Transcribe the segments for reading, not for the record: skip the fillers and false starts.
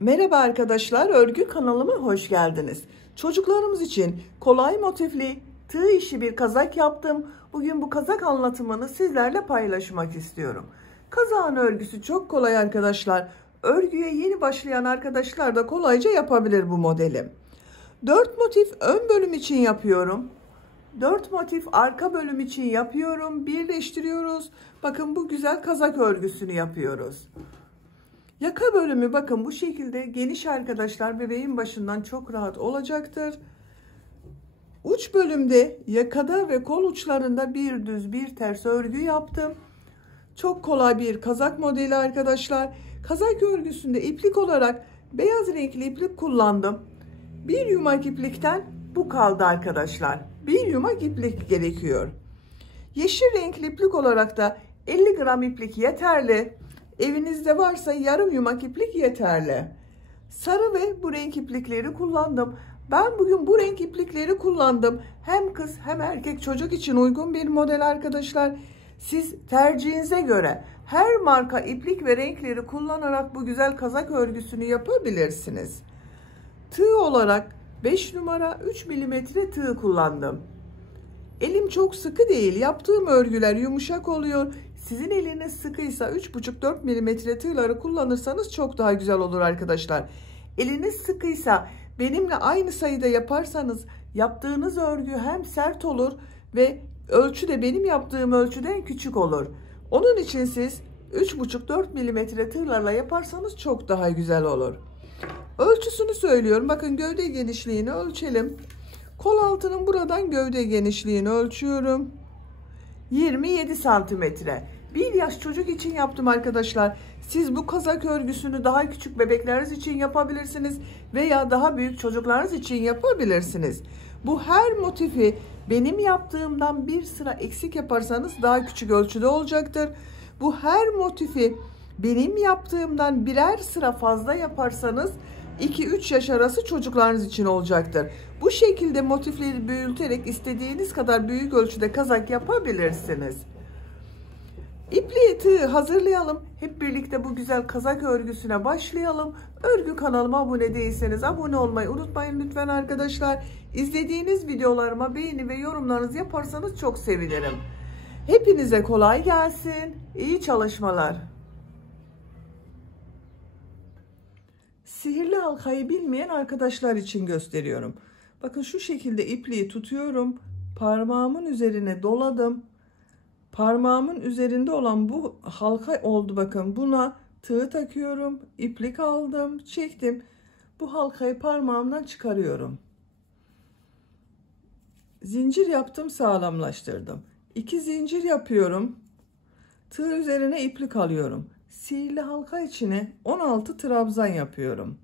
Merhaba arkadaşlar, örgü kanalıma hoş geldiniz. Çocuklarımız için kolay motifli tığ işi bir kazak yaptım. Bugün bu kazak anlatımını sizlerle paylaşmak istiyorum. Kazağın örgüsü çok kolay arkadaşlar. Örgüye yeni başlayan arkadaşlar da kolayca yapabilir bu modeli. 4 motif ön bölüm için yapıyorum. 4 motif arka bölüm için yapıyorum. Birleştiriyoruz. Bakın bu güzel kazak örgüsünü yapıyoruz. Yaka bölümü bakın bu şekilde geniş arkadaşlar, bebeğin başından çok rahat olacaktır. Uç bölümde yakada ve kol uçlarında bir düz bir ters örgü yaptım. Çok kolay bir kazak modeli arkadaşlar. Kazak örgüsünde iplik olarak beyaz renkli iplik kullandım. Bir yumak iplikten bu kaldı arkadaşlar. Bir yumak iplik gerekiyor. Yeşil renkli iplik olarak da 50 gram iplik yeterli. Evinizde varsa yarım yumak iplik yeterli. Sarı ve bu renk iplikleri kullandım. Ben bugün bu renk iplikleri kullandım. Hem kız hem erkek çocuk için uygun bir model arkadaşlar. Siz tercihinize göre her marka iplik ve renkleri kullanarak bu güzel kazak örgüsünü yapabilirsiniz. Tığ olarak 5 numara 3 milimetre tığ kullandım. Elim çok sıkı değil. Yaptığım örgüler yumuşak oluyor. Sizin eliniz sıkıysa 3,5-4 milimetre tığları kullanırsanız çok daha güzel olur arkadaşlar. Eliniz sıkıysa benimle aynı sayıda yaparsanız yaptığınız örgü hem sert olur ve ölçü de benim yaptığım ölçüden küçük olur. Onun için siz 3,5-4 milimetre tığlarla yaparsanız çok daha güzel olur. Ölçüsünü söylüyorum. Bakın gövde genişliğini ölçelim. Kol altının buradan gövde genişliğini ölçüyorum. 27 santimetre. 1 yaş çocuk için yaptım arkadaşlar. Siz bu kazak örgüsünü daha küçük bebekleriniz için yapabilirsiniz veya daha büyük çocuklarınız için yapabilirsiniz. Bu her motifi benim yaptığımdan bir sıra eksik yaparsanız daha küçük ölçüde olacaktır. Bu her motifi benim yaptığımdan birer sıra fazla yaparsanız 2-3 yaş arası çocuklarınız için olacaktır. Bu şekilde motifleri büyüterek istediğiniz kadar büyük ölçüde kazak yapabilirsiniz. İpliği tığ hazırlayalım. Hep birlikte bu güzel kazak örgüsüne başlayalım. Örgü kanalıma abone değilseniz abone olmayı unutmayın lütfen arkadaşlar. İzlediğiniz videolarıma beğeni ve yorumlarınızı yaparsanız çok sevinirim. Hepinize kolay gelsin. İyi çalışmalar. Sihirli halkayı bilmeyen arkadaşlar için gösteriyorum. Bakın şu şekilde ipliği tutuyorum. Parmağımın üzerine doladım. Parmağımın üzerinde olan bu halka oldu bakın. Buna tığ takıyorum. İplik aldım. Çektim. Bu halkayı parmağımdan çıkarıyorum. Zincir yaptım, sağlamlaştırdım. 2 zincir yapıyorum. Tığ üzerine iplik alıyorum. Sihirli halka içine 16 trabzan yapıyorum.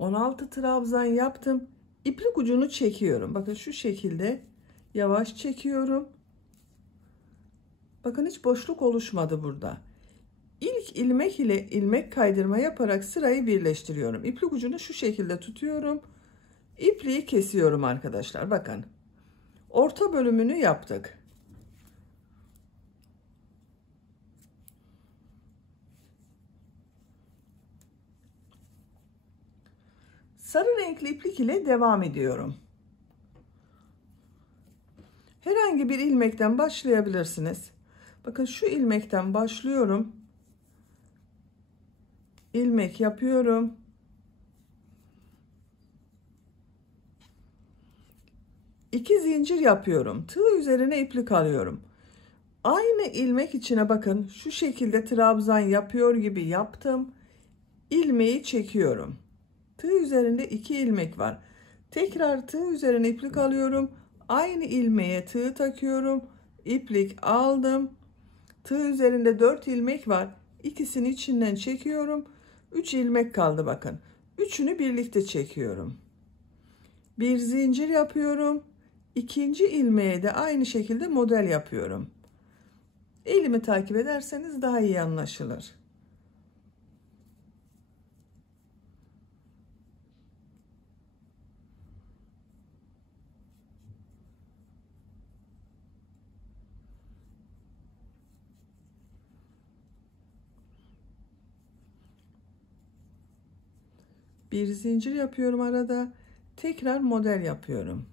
...16 trabzan yaptım. İplik ucunu çekiyorum. Bakın şu şekilde yavaş çekiyorum. Bakın hiç boşluk oluşmadı burada. İlk ilmek ile ilmek kaydırma yaparak sırayı birleştiriyorum. İplik ucunu şu şekilde tutuyorum. İpliği kesiyorum arkadaşlar. Bakın. Orta bölümünü yaptık. Sarı renkli iplik ile devam ediyorum. Herhangi bir ilmekten başlayabilirsiniz. Bakın şu ilmekten başlıyorum. İlmek yapıyorum. İki zincir yapıyorum. Tığ üzerine iplik alıyorum. Aynı ilmek içine bakın şu şekilde trabzan yapıyor gibi yaptım. İlmeği çekiyorum. Tığ üzerinde 2 ilmek var. Tekrar tığ üzerine iplik alıyorum. Aynı ilmeğe tığ takıyorum. İplik aldım. Tığ üzerinde 4 ilmek var. İkisini içinden çekiyorum. 3 ilmek kaldı bakın. Üçünü birlikte çekiyorum. Bir zincir yapıyorum. İkinci ilmeğe de aynı şekilde model yapıyorum. Elimi takip ederseniz daha iyi anlaşılır. Bir zincir yapıyorum arada. Tekrar model yapıyorum.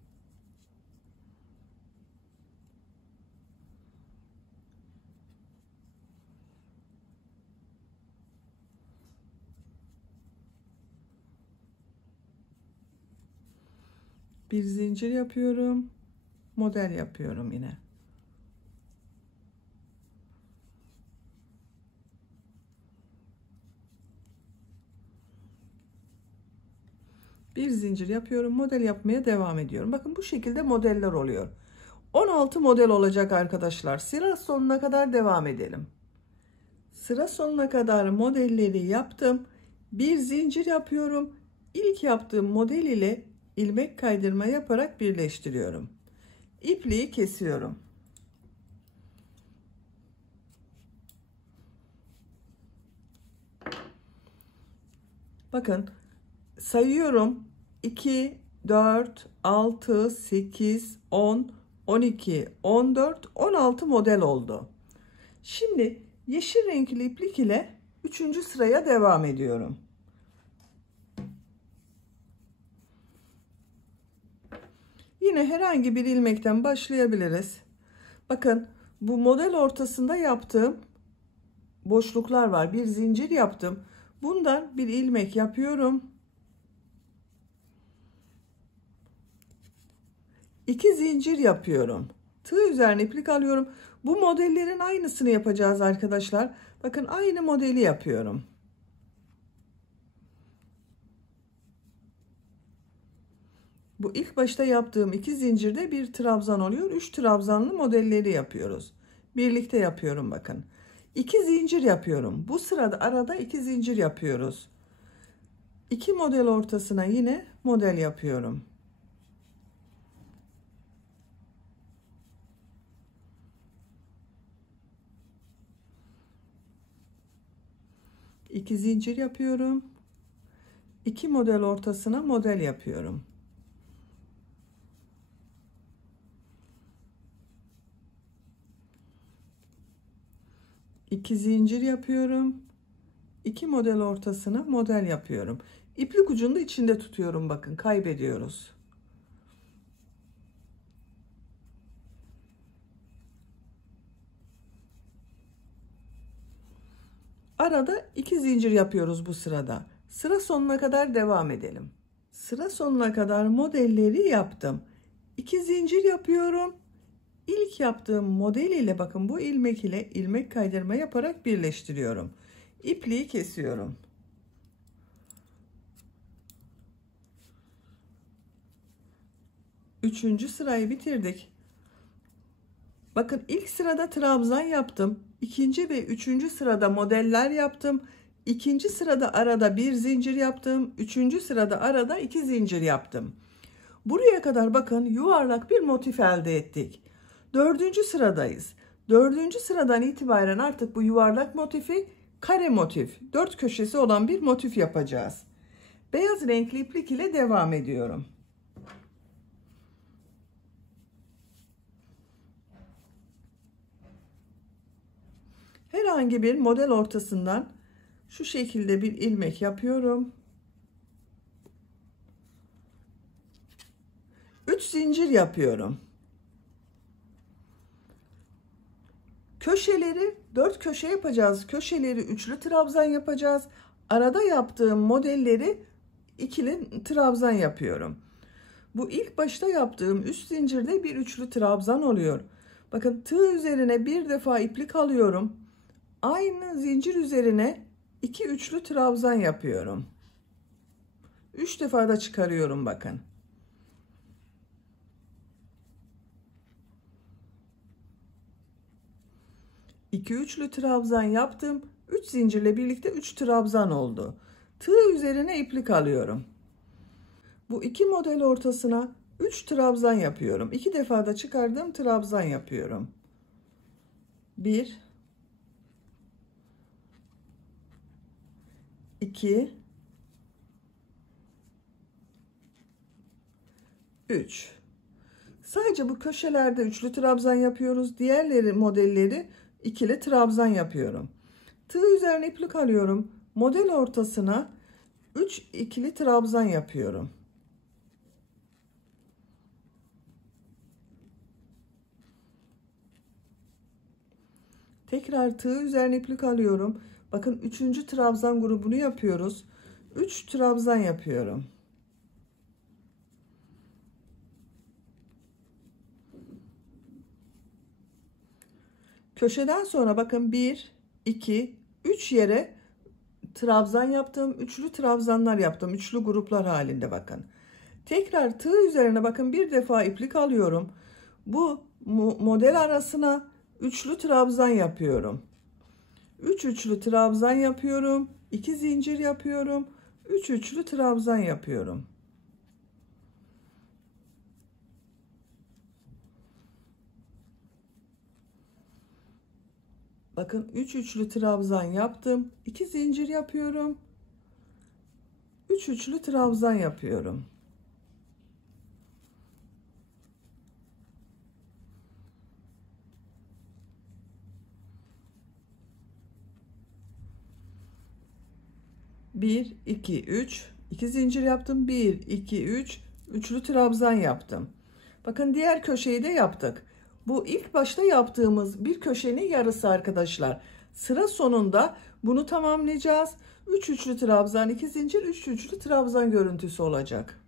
Bir zincir yapıyorum. Model yapıyorum yine. Bir zincir yapıyorum. Model yapmaya devam ediyorum. Bakın bu şekilde modeller oluyor. 16 model olacak arkadaşlar. Sıra sonuna kadar devam edelim. Sıra sonuna kadar modelleri yaptım. Bir zincir yapıyorum. İlk yaptığım model ile ilmek kaydırma yaparak birleştiriyorum. İpliği kesiyorum. Bakın sayıyorum. 2, 4, 6, 8, 10, 12, 14, 16 model oldu. Şimdi yeşil renkli iplik ile 3. sıraya devam ediyorum. Yine herhangi bir ilmekten başlayabiliriz. Bakın bu model ortasında yaptığım boşluklar var. Bir zincir yaptım. Bundan bir ilmek yapıyorum. 2 zincir yapıyorum. Tığ üzerine iplik alıyorum. Bu modellerin aynısını yapacağız arkadaşlar. Bakın aynı modeli yapıyorum. Bu ilk başta yaptığım 2 zincirde bir trabzan oluyor. 3 trabzanlı modelleri yapıyoruz. Birlikte yapıyorum bakın. 2 zincir yapıyorum. Bu sırada arada 2 zincir yapıyoruz. 2 model ortasına yine model yapıyorum. İki zincir yapıyorum. 2 model ortasına model yapıyorum. İki zincir yapıyorum. 2 model ortasına model yapıyorum. İplik ucunu da içinde tutuyorum bakın, kaybediyoruz. Arada 2 zincir yapıyoruz bu sırada. Sıra sonuna kadar devam edelim. Sıra sonuna kadar modelleri yaptım. 2 zincir yapıyorum. İlk yaptığım model ile bakın bu ilmek ile ilmek kaydırma yaparak birleştiriyorum. İpliği kesiyorum. Üçüncü sırayı bitirdik. Bakın ilk sırada trabzan yaptım. İkinci ve üçüncü sırada modeller yaptım. İkinci sırada arada bir zincir yaptım. Üçüncü sırada arada 2 zincir yaptım. Buraya kadar bakın yuvarlak bir motif elde ettik. Dördüncü sıradayız. Dördüncü sıradan itibaren artık bu yuvarlak motifi kare motif, 4 köşesi olan bir motif yapacağız. Beyaz renkli iplik ile devam ediyorum. Herhangi bir model ortasından şu şekilde bir ilmek yapıyorum. 3 zincir yapıyorum. Köşeleri 4 köşe yapacağız. Köşeleri üçlü trabzan yapacağız. Arada yaptığım modelleri ikili trabzan yapıyorum. Bu ilk başta yaptığım üst zincirde bir üçlü trabzan oluyor. Bakın tığ üzerine bir defa iplik alıyorum. Aynı zincir üzerine 2 üçlü trabzan yapıyorum. 3 defa da çıkarıyorum bakın. 2 üçlü trabzan yaptım. 3 zincirle birlikte 3 trabzan oldu. Tığ üzerine iplik alıyorum. Bu iki model ortasına 3 trabzan yapıyorum. 2 defa da çıkardığım trabzan yapıyorum. 1 2 3. Sadece bu köşelerde üçlü trabzan yapıyoruz. Diğerleri modelleri ikili trabzan yapıyorum. Tığ üzerine iplik alıyorum. Model ortasına 3 ikili trabzan yapıyorum. Tekrar tığ üzerine iplik alıyorum. Bakın 3. trabzan grubunu yapıyoruz. 3 trabzan yapıyorum. Köşeden sonra bakın 1 2 3 yere trabzan yaptım. Üçlü trabzanlar yaptım. Üçlü gruplar halinde bakın. Tekrar tığ üzerine bakın bir defa iplik alıyorum. Bu model arasına üçlü trabzan yapıyorum. 3 üçlü trabzan yapıyorum. 2 zincir yapıyorum. 3 üçlü trabzan yapıyorum. Bakın 3 üçlü trabzan yaptım. 2 zincir yapıyorum. 3 üçlü trabzan yapıyorum. Bir, iki, üç. 2 zincir yaptım. 1, 2, 3. Üçlü trabzan yaptım. Bakın diğer köşeyi de yaptık. Bu ilk başta yaptığımız bir köşenin yarısı arkadaşlar. Sıra sonunda bunu tamamlayacağız. 3 üçlü trabzan, 2 zincir, 3 üçlü trabzan görüntüsü olacak.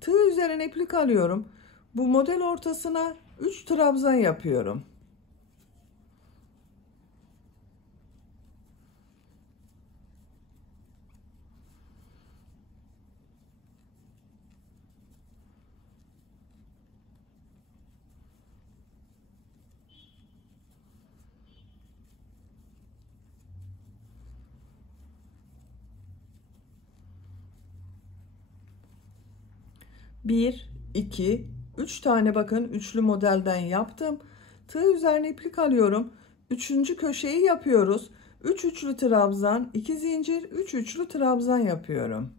Tığ üzerine iplik alıyorum. Bu model ortasına 3 trabzan yapıyorum. Bir, iki, üç tane bakın üçlü modelden yaptım. Tığ üzerine iplik alıyorum. Üçüncü köşeyi yapıyoruz. 3 üçlü trabzan, 2 zincir, 3 üçlü trabzan yapıyorum.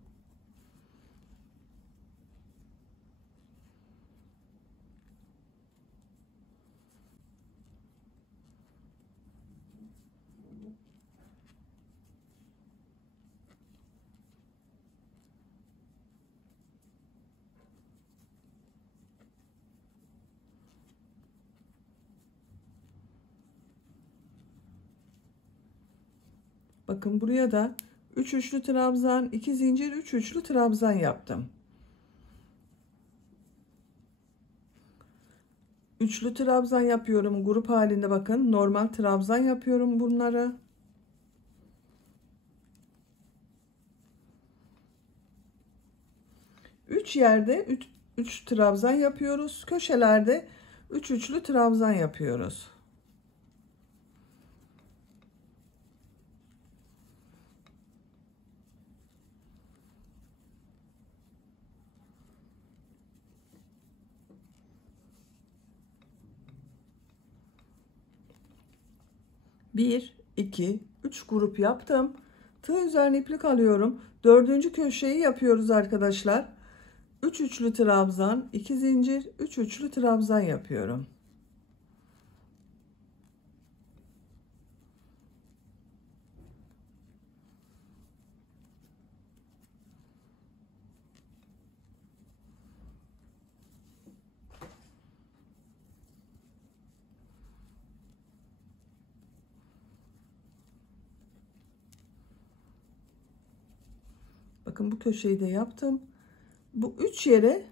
Bakın buraya da 3 üçlü trabzan, 2 zincir, 3 üçlü trabzan yaptım. Üçlü trabzan yapıyorum grup halinde, bakın normal trabzan yapıyorum bunları. Üç yerde 3 trabzan yapıyoruz. Köşelerde 3 üçlü trabzan yapıyoruz. Bir, iki, üç grup yaptım. Tığ üzerine iplik alıyorum. Dördüncü köşeyi yapıyoruz arkadaşlar. 3 üçlü trabzan, 2 zincir, 3 üçlü trabzan yapıyorum. Bakın bu köşeyi de yaptım. Bu 3 yere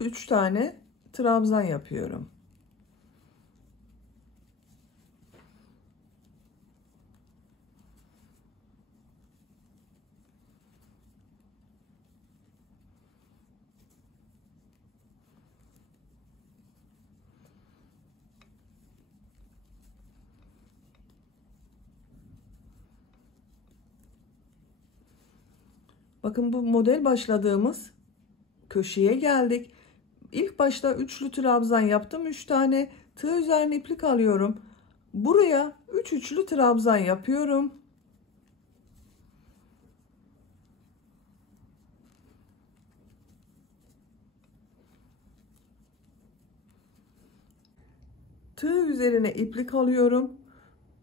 3 tane trabzan yapıyorum. Bakın bu model başladığımız köşeye geldik. İlk başta üçlü trabzan yaptım. 3 tane tığ üzerine iplik alıyorum. Buraya 3 üçlü trabzan yapıyorum. Tığ üzerine iplik alıyorum.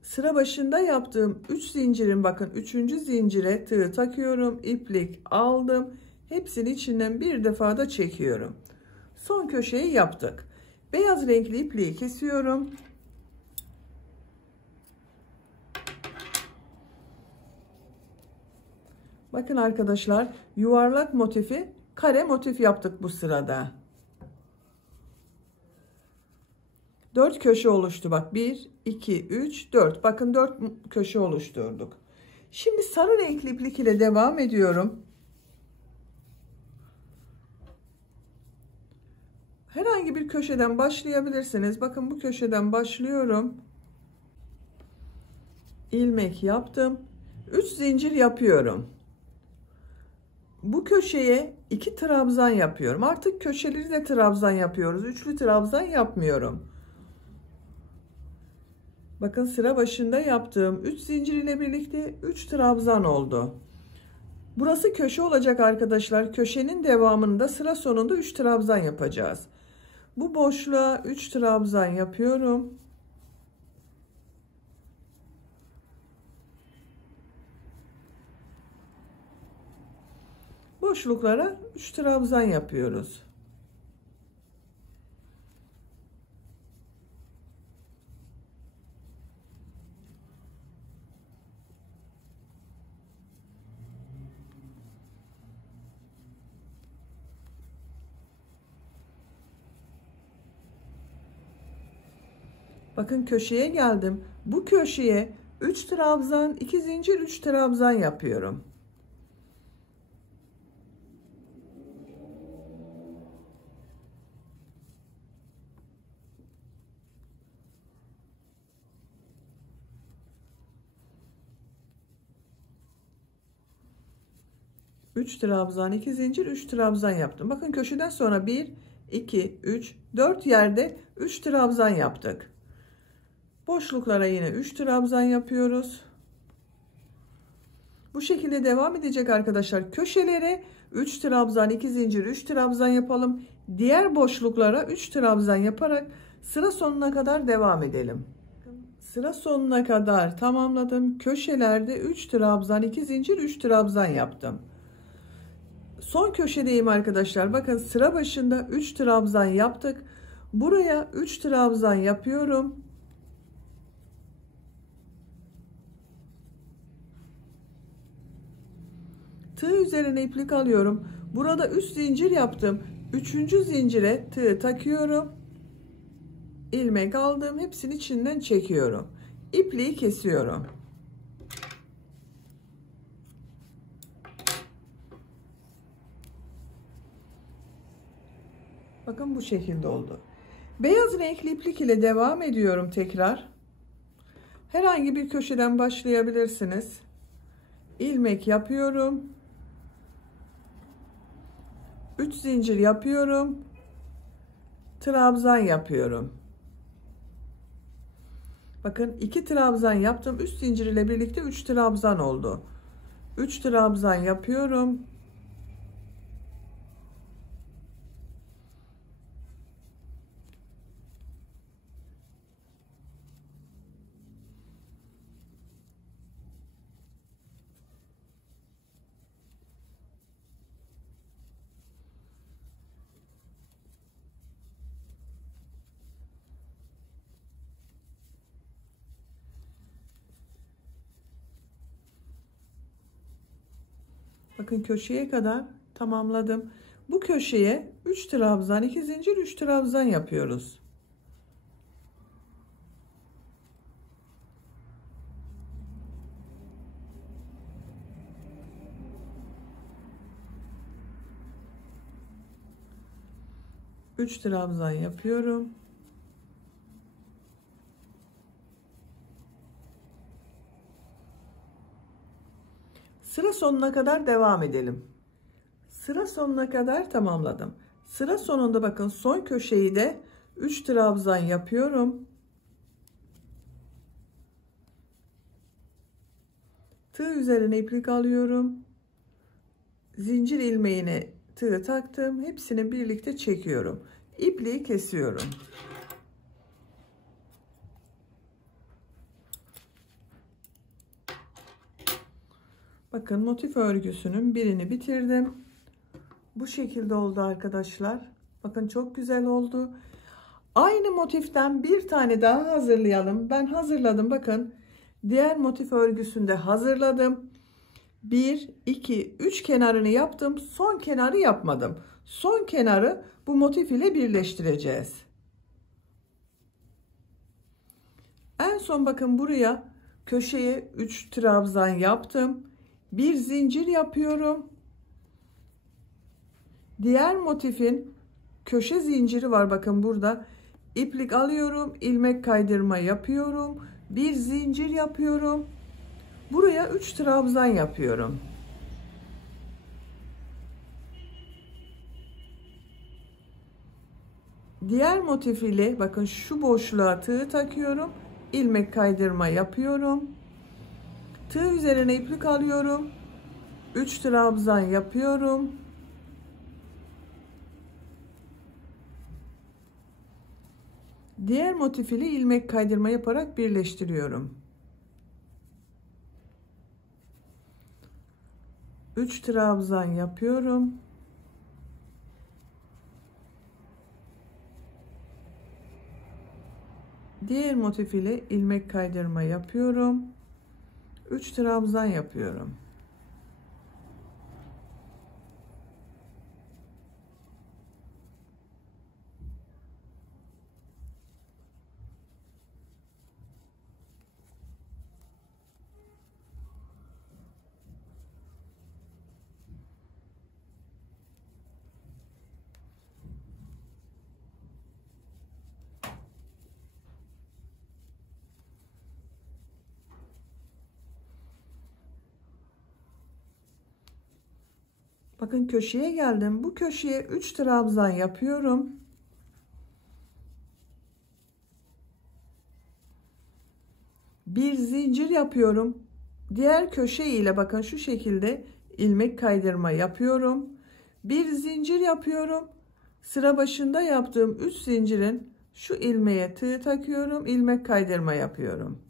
Sıra başında yaptığım 3 zincirin bakın 3. zincire tığ takıyorum. İplik aldım. Hepsini içinden bir defa da çekiyorum. Son köşeyi yaptık. Beyaz renkli ipliği kesiyorum. Bakın arkadaşlar, yuvarlak motifi kare motif yaptık bu sırada. 4 köşe oluştu bak. 1, 2, 3, 4. Bakın 4 köşe oluşturduk. Şimdi sarı renkli iplik ile devam ediyorum. Herhangi bir köşeden başlayabilirsiniz. Bakın bu köşeden başlıyorum. İlmek yaptım. 3 zincir yapıyorum. Bu köşeye 2 trabzan yapıyorum. Artık köşeleri de trabzan yapıyoruz. Üçlü trabzan yapmıyorum. Bakın sıra başında yaptığım 3 zincir ile birlikte 3 trabzan oldu. Burası köşe olacak arkadaşlar. Köşenin devamında sıra sonunda 3 trabzan yapacağız. Bu boşluğa 3 trabzan yapıyorum. Boşluklara 3 trabzan yapıyoruz. Bakın köşeye geldim. Bu köşeye 3 trabzan, 2 zincir, 3 trabzan yapıyorum. Üç trabzan, 2 zincir, 3 trabzan yaptım. Bakın köşeden sonra 1, 2, 3, 4 yerde 3 trabzan yaptık. Boşluklara yine 3 trabzan yapıyoruz. Bu şekilde devam edecek arkadaşlar. Köşelere 3 trabzan, 2 zincir, 3 trabzan yapalım. Diğer boşluklara 3 trabzan yaparak sıra sonuna kadar devam edelim. Sıra sonuna kadar tamamladım. Köşelerde 3 trabzan, 2 zincir, 3 trabzan yaptım. Son köşedeyim arkadaşlar. Bakın sıra başında 3 trabzan yaptık. Buraya 3 trabzan yapıyorum. Tığ üzerine iplik alıyorum. Burada 3 zincir yaptım. 3. zincire tığ takıyorum. İlmek aldım. Hepsini içinden çekiyorum. İpliği kesiyorum. Bakın bu şekilde oldu. Beyaz renkli iplik ile devam ediyorum tekrar. Herhangi bir köşeden başlayabilirsiniz. İlmek yapıyorum. 3 zincir yapıyorum. Trabzan yapıyorum. Bakın 2 trabzan yaptım. 3 zincir ile birlikte 3 trabzan oldu. 3 trabzan yapıyorum. Bakın köşeye kadar tamamladım. Bu köşeye 3 trabzan, 2 zincir, 3 trabzan yapıyoruz. Üç trabzan yapıyorum. Sıra sonuna kadar devam edelim. Sıra sonuna kadar tamamladım. Sıra sonunda bakın son köşeyi de 3 trabzan yapıyorum. Tığ üzerine iplik alıyorum. Zincir ilmeğine tığ taktım. Hepsini birlikte çekiyorum. İpliği kesiyorum. Bakın motif örgüsünün birini bitirdim. Bu şekilde oldu arkadaşlar. Bakın çok güzel oldu. Aynı motiften bir tane daha hazırlayalım. Ben hazırladım. Bakın diğer motif örgüsünde hazırladım. 1, 2, 3 kenarını yaptım. Son kenarı yapmadım. Son kenarı bu motif ile birleştireceğiz. En son bakın buraya köşeye 3 trabzan yaptım. Bir zincir yapıyorum. Diğer motifin köşe zinciri var. Bakın burada iplik alıyorum. İlmek kaydırma yapıyorum. Bir zincir yapıyorum. Buraya 3 trabzan yapıyorum. Diğer motif ile bakın şu boşluğa tığ takıyorum. İlmek kaydırma yapıyorum. Tığ üzerine iplik alıyorum. 3 trabzan yapıyorum. Diğer motif ile ilmek kaydırma yaparak birleştiriyorum. 3 trabzan yapıyorum. Diğer motif ile ilmek kaydırma yapıyorum. 3 trabzan yapıyorum. Bakın köşeye geldim. Bu köşeye 3 trabzan yapıyorum. Bir zincir yapıyorum. Diğer köşe ile bakın şu şekilde ilmek kaydırma yapıyorum. Bir zincir yapıyorum. Sıra başında yaptığım 3 zincirin şu ilmeğe tığ takıyorum. İlmek kaydırma yapıyorum.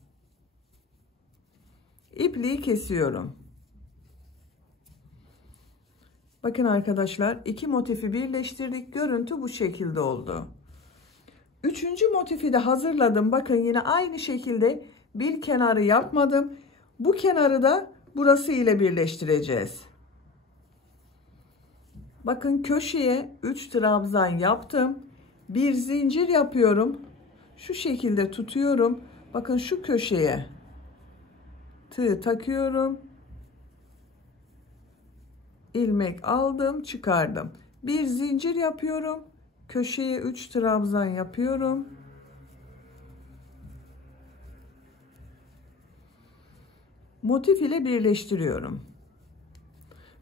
İpliği kesiyorum. Bakın arkadaşlar, iki motifi birleştirdik. Görüntü bu şekilde oldu. Üçüncü motifi de hazırladım. Bakın yine aynı şekilde bir kenarı yapmadım. Bu kenarı da burası ile birleştireceğiz. Bakın köşeye 3 trabzan yaptım. Bir zincir yapıyorum. Şu şekilde tutuyorum. Bakın şu köşeye tığ takıyorum. İlmek aldım, çıkardım. Bir zincir yapıyorum. Köşeye 3 trabzan yapıyorum. Motif ile birleştiriyorum.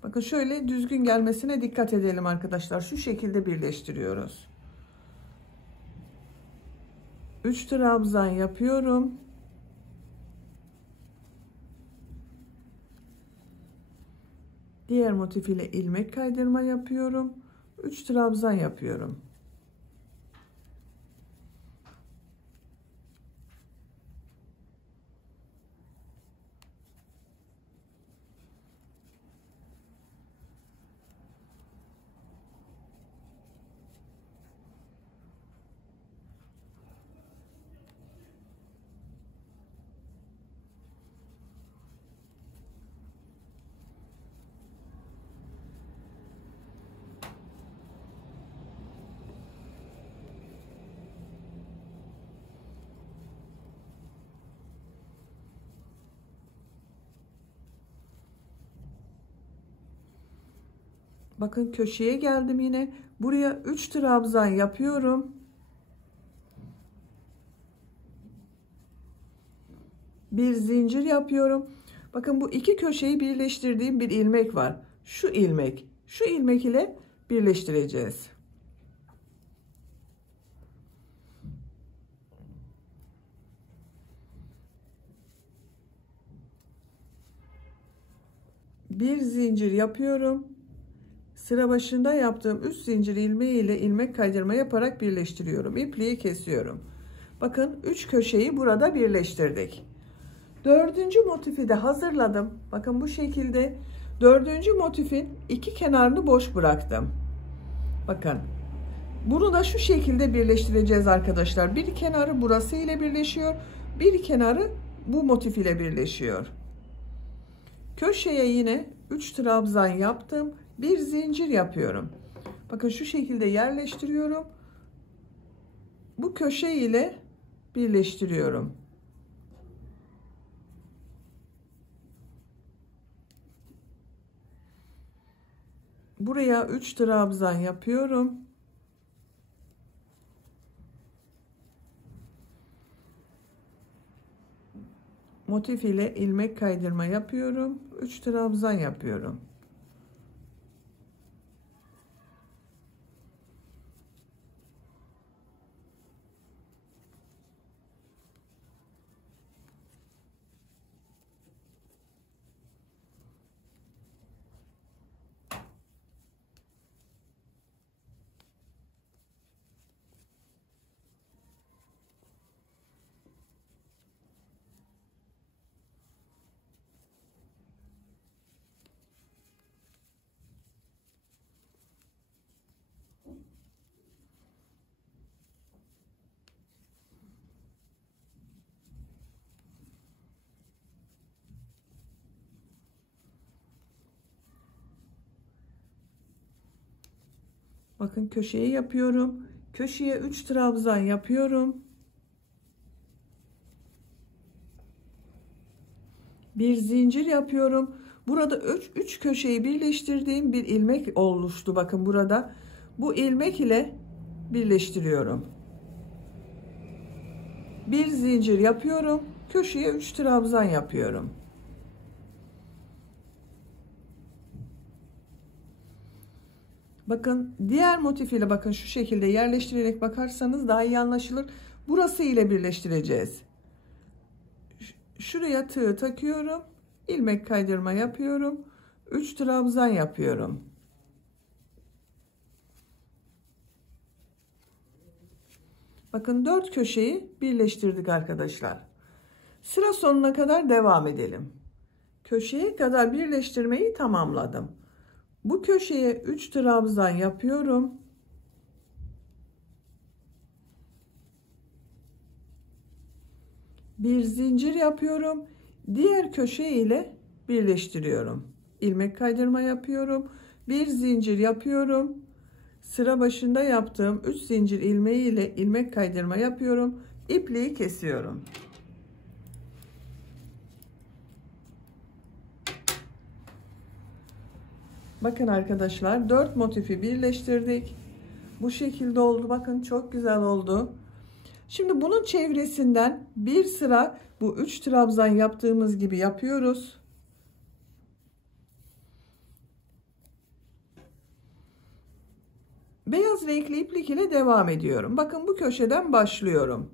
Bakın şöyle düzgün gelmesine dikkat edelim arkadaşlar. Şu şekilde birleştiriyoruz. 3 trabzan yapıyorum. Diğer motif ile ilmek kaydırma yapıyorum. 3 trabzan yapıyorum. Bakın köşeye geldim yine. Buraya 3 trabzan yapıyorum. Bir zincir yapıyorum. Bakın bu iki köşeyi birleştirdiğim bir ilmek var. Şu ilmek ile birleştireceğiz. Bir zincir yapıyorum. Sıra başında yaptığım 3 zincir ilmeği ile ilmek kaydırma yaparak birleştiriyorum. İpliği kesiyorum. Bakın 3 köşeyi burada birleştirdik. Dördüncü motifi de hazırladım. Bakın bu şekilde dördüncü motifin iki kenarını boş bıraktım. Bakın bunu da şu şekilde birleştireceğiz arkadaşlar. Bir kenarı burası ile birleşiyor. Bir kenarı bu motif ile birleşiyor. Köşeye yine 3 trabzan yaptım. Bir zincir yapıyorum. Bakın şu şekilde yerleştiriyorum. Bu köşe ile birleştiriyorum. Buraya 3 trabzan yapıyorum. Motif ile ilmek kaydırma yapıyorum. 3 trabzan yapıyorum. Bakın köşeyi yapıyorum. Köşeye 3 trabzan yapıyorum. Bir zincir yapıyorum. Burada 3 köşeyi birleştirdiğim bir ilmek oluştu. Bakın burada bu ilmek ile birleştiriyorum. Bir zincir yapıyorum. Köşeye 3 trabzan yapıyorum. Bakın diğer motif ile bakın şu şekilde yerleştirerek bakarsanız daha iyi anlaşılır. Burası ile birleştireceğiz. Şuraya tığ takıyorum. İlmek kaydırma yapıyorum. 3 trabzan yapıyorum. Bakın 4 köşeyi birleştirdik arkadaşlar. Sıra sonuna kadar devam edelim. Köşeye kadar birleştirmeyi tamamladım. Bu köşeye 3 trabzan yapıyorum. Bir zincir yapıyorum. Diğer köşe ile birleştiriyorum. İlmek kaydırma yapıyorum. Bir zincir yapıyorum. Sıra başında yaptığım 3 zincir ilmeği ile ilmek kaydırma yapıyorum. İpliği kesiyorum. Bakın arkadaşlar 4 motifi birleştirdik. Bu şekilde oldu. Bakın çok güzel oldu. Şimdi bunun çevresinden bir sıra bu 3 trabzan yaptığımız gibi yapıyoruz. Beyaz renkli iplik ile devam ediyorum. Bakın bu köşeden başlıyorum.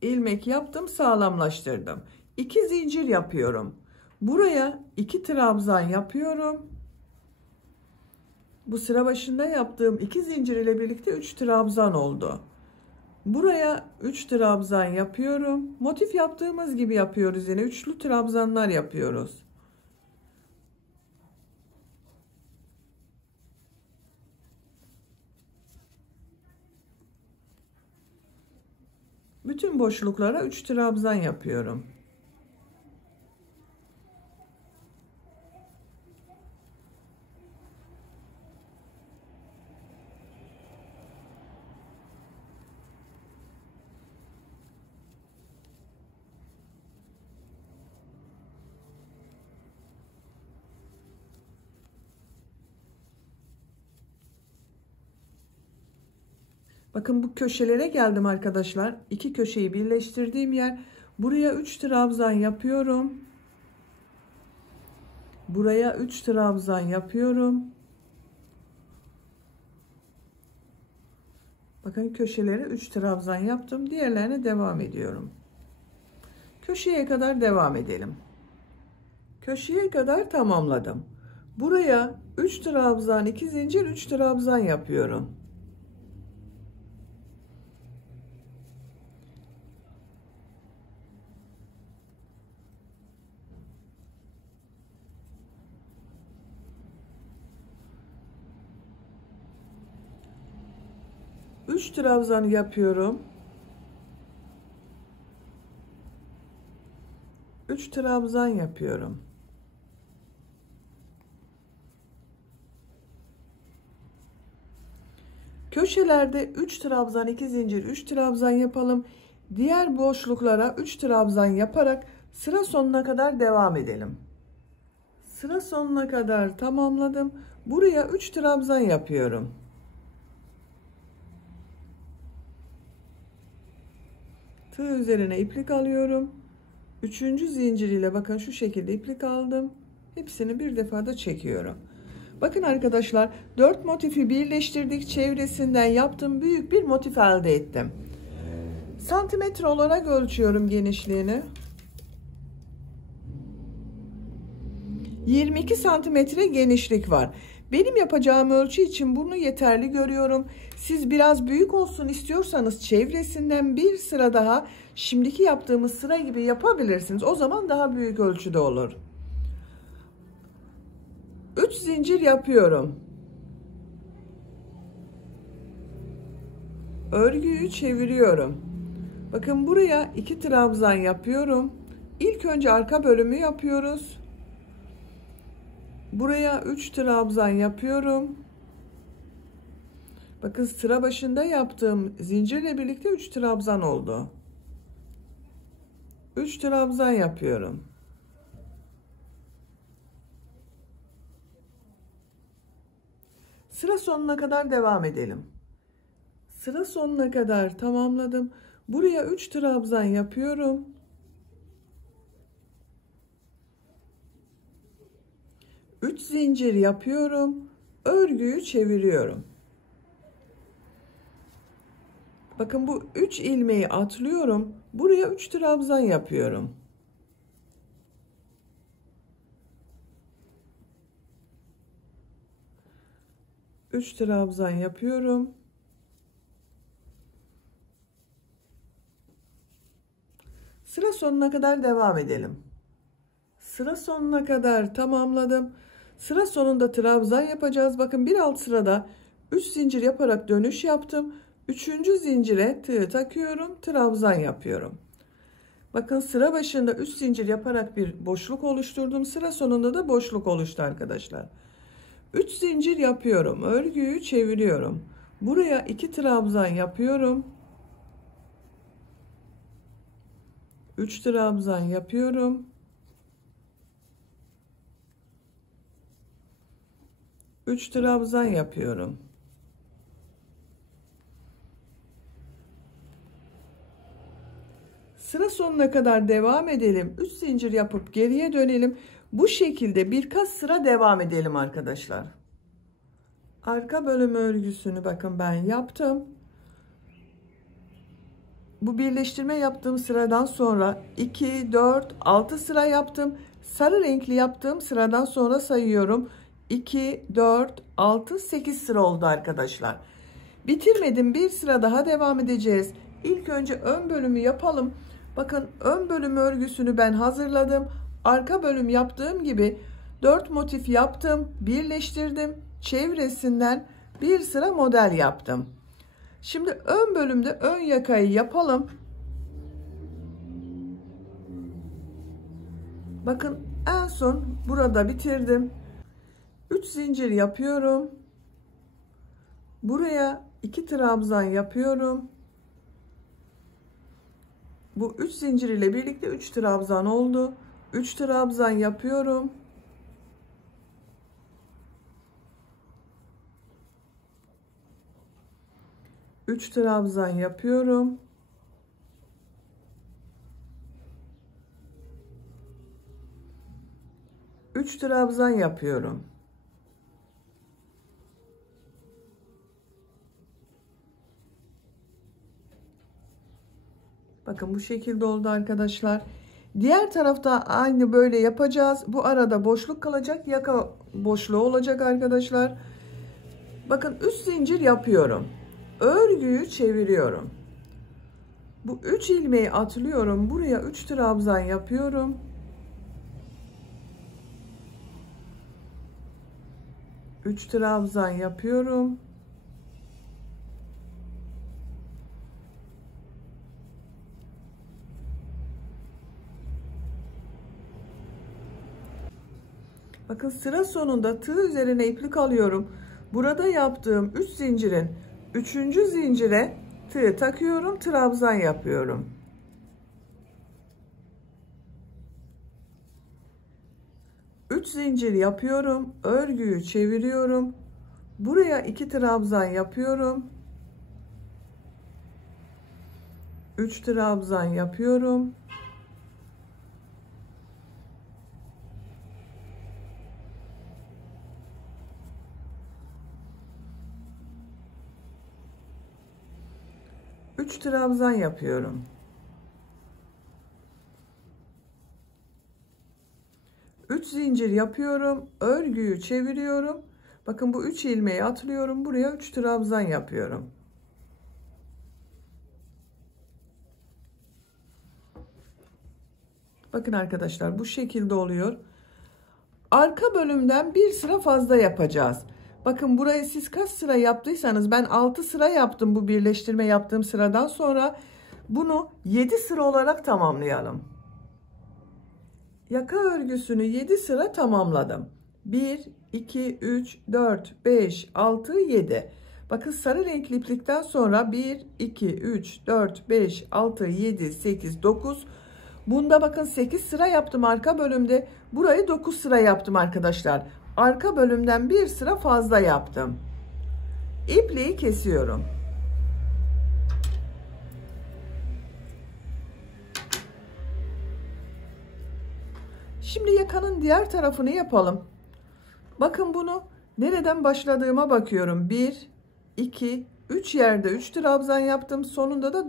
İlmek yaptım, sağlamlaştırdım. 2 zincir yapıyorum. Buraya 2 trabzan yapıyorum. Bu sıra başında yaptığım 2 zincir ile birlikte 3 trabzan oldu. Buraya 3 trabzan yapıyorum. Motif yaptığımız gibi yapıyoruz, yine üçlü trabzanlar yapıyoruz. Bütün boşluklara 3 trabzan yapıyorum. Bakın bu köşelere geldim arkadaşlar. İki köşeyi birleştirdiğim yer. Buraya 3 trabzan yapıyorum. Buraya 3 trabzan yapıyorum. Bakın köşelere 3 trabzan yaptım. Diğerlerine devam ediyorum. Köşeye kadar devam edelim. Köşeye kadar tamamladım. Buraya 3 trabzan, 2 zincir, 3 trabzan yapıyorum. Üç trabzan yapıyorum. 3 trabzan yapıyorum. Köşelerde 3 trabzan, 2 zincir, 3 trabzan yapalım. Diğer boşluklara 3 trabzan yaparak sıra sonuna kadar devam edelim. Sıra sonuna kadar tamamladım. Buraya 3 trabzan yapıyorum. Tığ üzerine iplik alıyorum. Üçüncü zincir ile bakın şu şekilde iplik aldım. Hepsini bir defada çekiyorum. Bakın arkadaşlar 4 motifi birleştirdik. Çevresinden yaptığım büyük bir motif elde ettim. Santimetre olarak ölçüyorum genişliğini. 22 santimetre genişlik var. Benim yapacağım ölçü için bunu yeterli görüyorum. Siz biraz büyük olsun istiyorsanız çevresinden bir sıra daha şimdiki yaptığımız sıra gibi yapabilirsiniz. O zaman daha büyük ölçüde olur. 3 zincir yapıyorum. Örgüyü çeviriyorum. Bakın buraya 2 trabzan yapıyorum. İlk önce arka bölümü yapıyoruz. Buraya 3 trabzan yapıyorum. Bakın sıra başında yaptığım zincirle birlikte 3 trabzan oldu. 3 trabzan yapıyorum. Sıra sonuna kadar devam edelim. Sıra sonuna kadar tamamladım. Buraya 3 trabzan yapıyorum. 3 zincir yapıyorum. Örgüyü çeviriyorum. Bakın bu 3 ilmeği atlıyorum. Buraya 3 trabzan yapıyorum. Üç trabzan yapıyorum. Sıra sonuna kadar devam edelim. Sıra sonuna kadar tamamladım. Sıra sonunda trabzan yapacağız. Bakın bir alt sırada 3 zincir yaparak dönüş yaptım. 3. zincire tığ takıyorum. Trabzan yapıyorum. Bakın sıra başında 3 zincir yaparak bir boşluk oluşturdum. Sıra sonunda da boşluk oluştu arkadaşlar. 3 zincir yapıyorum. Örgüyü çeviriyorum. Buraya 2 trabzan yapıyorum. 3 trabzan yapıyorum. 3 trabzan yapıyorum. Sıra sonuna kadar devam edelim. 3 zincir yapıp geriye dönelim. Bu şekilde birkaç sıra devam edelim arkadaşlar. Arka bölüm örgüsünü bakın ben yaptım. Bu birleştirme yaptığım sıradan sonra 2, 4, 6 sıra yaptım. Sarı renkli yaptığım sıradan sonra sayıyorum. 2, 4, 6, 8 sıra oldu arkadaşlar. Bitirmedim. Bir sıra daha devam edeceğiz. İlk önce ön bölümü yapalım. Bakın ön bölüm örgüsünü ben hazırladım. Arka bölüm yaptığım gibi 4 motif yaptım. Birleştirdim. Çevresinden bir sıra model yaptım. Şimdi ön bölümde ön yakayı yapalım. Bakın en son burada bitirdim. 3 zincir yapıyorum. Buraya 2 trabzan yapıyorum. Bu 3 zincir ile birlikte 3 trabzan oldu. 3 trabzan yapıyorum. 3 trabzan yapıyorum. Üç trabzan yapıyorum. Bakın bu şekilde oldu arkadaşlar. Diğer tarafta aynı böyle yapacağız. Bu arada boşluk kalacak. Yaka boşluğu olacak arkadaşlar. Bakın 3 zincir yapıyorum. Örgüyü çeviriyorum. Bu 3 ilmeği atlıyorum. Buraya 3 trabzan yapıyorum. 3 trabzan yapıyorum. Bakın sıra sonunda tığ üzerine iplik alıyorum. Burada yaptığım 3 zincirin 3. zincire tığ takıyorum, trabzan yapıyorum. Üç zincir yapıyorum, örgüyü çeviriyorum. Buraya 2 trabzan yapıyorum. 3 trabzan yapıyorum. Üç trabzan yapıyorum. 3 zincir yapıyorum, örgüyü çeviriyorum. Bakın bu 3 ilmeği atlıyorum, buraya 3 trabzan yapıyorum. Bakın arkadaşlar bu şekilde oluyor. Arka bölümden bir sıra fazla yapacağız. Bakın burayı siz kaç sıra yaptıysanız, ben 6 sıra yaptım bu birleştirme yaptığım sıradan sonra. Bunu 7 sıra olarak tamamlayalım. Yaka örgüsünü 7 sıra tamamladım. 1, 2, 3, 4, 5, 6, 7. Bakın sarı renkli iplikten sonra 1, 2, 3, 4, 5, 6, 7, 8, 9. Bunda bakın 8 sıra yaptım arka bölümde. Burayı 9 sıra yaptım arkadaşlar. Arka bölümden bir sıra fazla yaptım. İpliği kesiyorum. Şimdi yakanın diğer tarafını yapalım. Bakın bunu nereden başladığıma bakıyorum. 1, 2, 3 yerde 3 trabzan yaptım. Sonunda da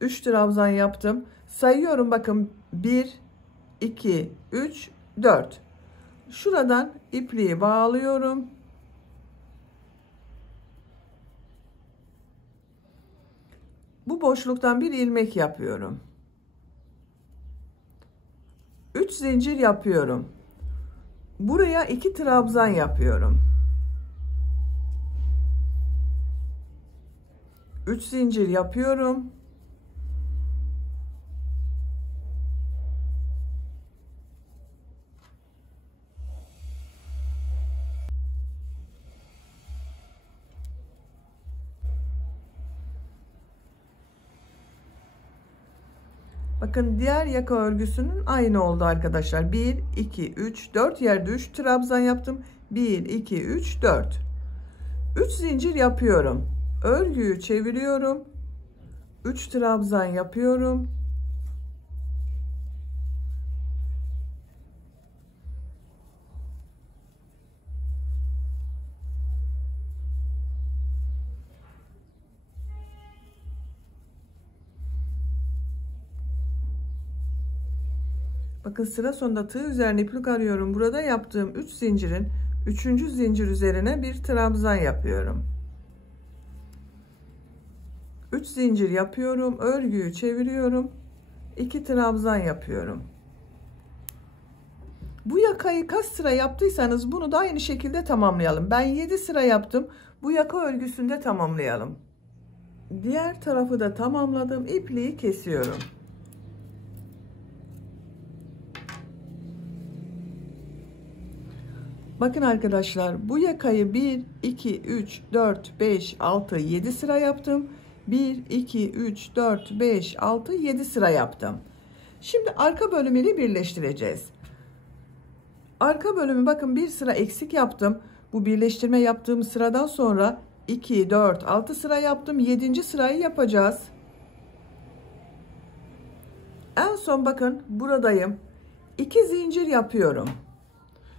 3 trabzan yaptım. Sayıyorum bakın 1, 2, 3, 4. Şuradan ipliği bağlıyorum. Bu boşluktan bir ilmek yapıyorum. 3 zincir yapıyorum. Buraya 2 trabzan yapıyorum. 3 zincir yapıyorum. Bakın diğer yaka örgüsünün aynı oldu arkadaşlar. 1, 2, 3, 4 yerde 3 trabzan yaptım. 1, 2, 3, 4. 3 zincir yapıyorum. Örgüyü çeviriyorum. 3 trabzan yapıyorum. Bakın sıra sonunda tığ üzerine iplik arıyorum. Burada yaptığım 3 zincirin 3. zincir üzerine bir trabzan yapıyorum. 3 zincir yapıyorum. Örgüyü çeviriyorum. 2 trabzan yapıyorum. Bu yakayı kaç sıra yaptıysanız bunu da aynı şekilde tamamlayalım. Ben 7 sıra yaptım. Bu yaka örgüsünde tamamlayalım. Diğer tarafı da tamamladım. İpliği kesiyorum. Bakın arkadaşlar bu yakayı 1, 2, 3, 4, 5, 6, 7 sıra yaptım. 1, 2, 3, 4, 5, 6, 7 sıra yaptım. Şimdi arka bölümünü birleştireceğiz. Arka bölümü bakın bir sıra eksik yaptım. Bu birleştirme yaptığım sıradan sonra 2, 4, 6 sıra yaptım. 7. sırayı yapacağız. En son bakın buradayım. 2 zincir yapıyorum.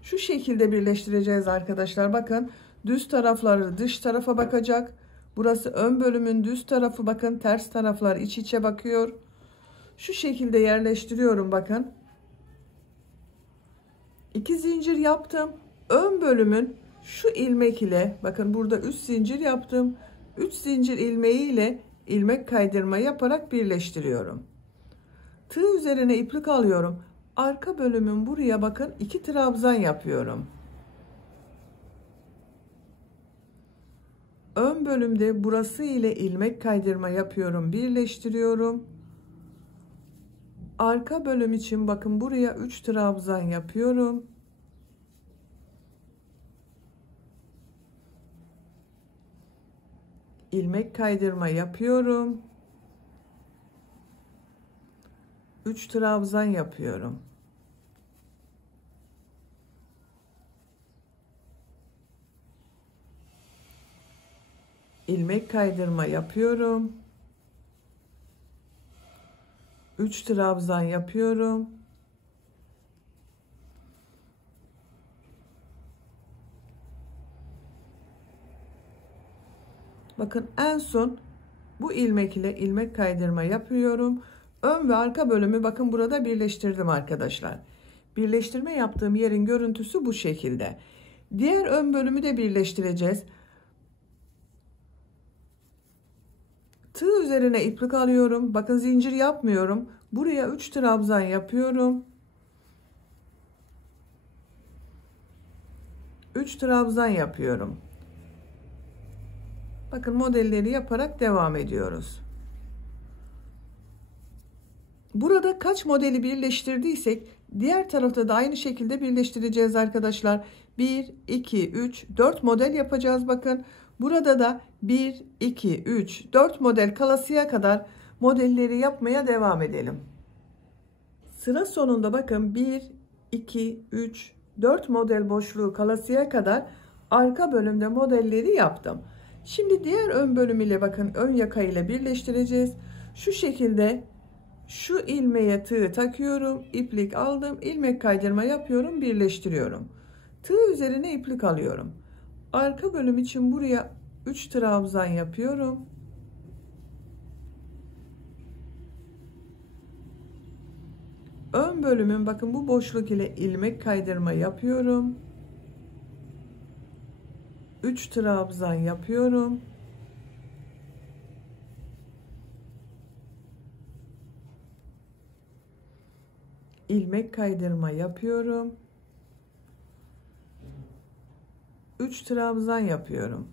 Şu şekilde birleştireceğiz arkadaşlar. Bakın düz tarafları dış tarafa bakacak. Burası ön bölümün düz tarafı, bakın ters taraflar iç içe bakıyor. Şu şekilde yerleştiriyorum bakın. 2 zincir yaptım. Ön bölümün şu ilmek ile, bakın burada 3 zincir yaptım. 3 zincir ilmeği ile ilmek kaydırma yaparak birleştiriyorum. Tığ üzerine iplik alıyorum. Arka bölümün buraya bakın 2 trabzan yapıyorum. Ön bölümde burası ile ilmek kaydırma yapıyorum, birleştiriyorum. Arka bölüm için bakın buraya 3 trabzan yapıyorum. İlmek kaydırma yapıyorum. 3 trabzan yapıyorum. İlmek kaydırma yapıyorum. 3 trabzan yapıyorum. Bakın en son bu ilmek ile ilmek kaydırma yapıyorum. Ön ve arka bölümü bakın burada birleştirdim arkadaşlar. Birleştirme yaptığım yerin görüntüsü bu şekilde. Diğer ön bölümü de birleştireceğiz. Tığ üzerine iplik alıyorum. Bakın zincir yapmıyorum. Buraya 3 trabzan yapıyorum. 3 trabzan yapıyorum. Bakın modelleri yaparak devam ediyoruz. Burada kaç modeli birleştirdiysek diğer tarafta da aynı şekilde birleştireceğiz arkadaşlar. 1, 2, 3, 4 model yapacağız bakın. Burada da 1, 2, 3, 4 model kalasıya kadar modelleri yapmaya devam edelim. Sıra sonunda bakın 1, 2, 3, 4 model boşluğu kalasıya kadar arka bölümde modelleri yaptım. Şimdi diğer ön bölüm ile bakın ön yaka ile birleştireceğiz. Şu şekilde şu ilmeğe tığ takıyorum, iplik aldım, ilmek kaydırma yapıyorum, birleştiriyorum. Tığ üzerine iplik alıyorum. Arka bölüm için buraya 3 trabzan yapıyorum. Ön bölümün bakın bu boşluk ile ilmek kaydırma yapıyorum. 3 trabzan yapıyorum. İlmek kaydırma yapıyorum. 3 trabzan yapıyorum.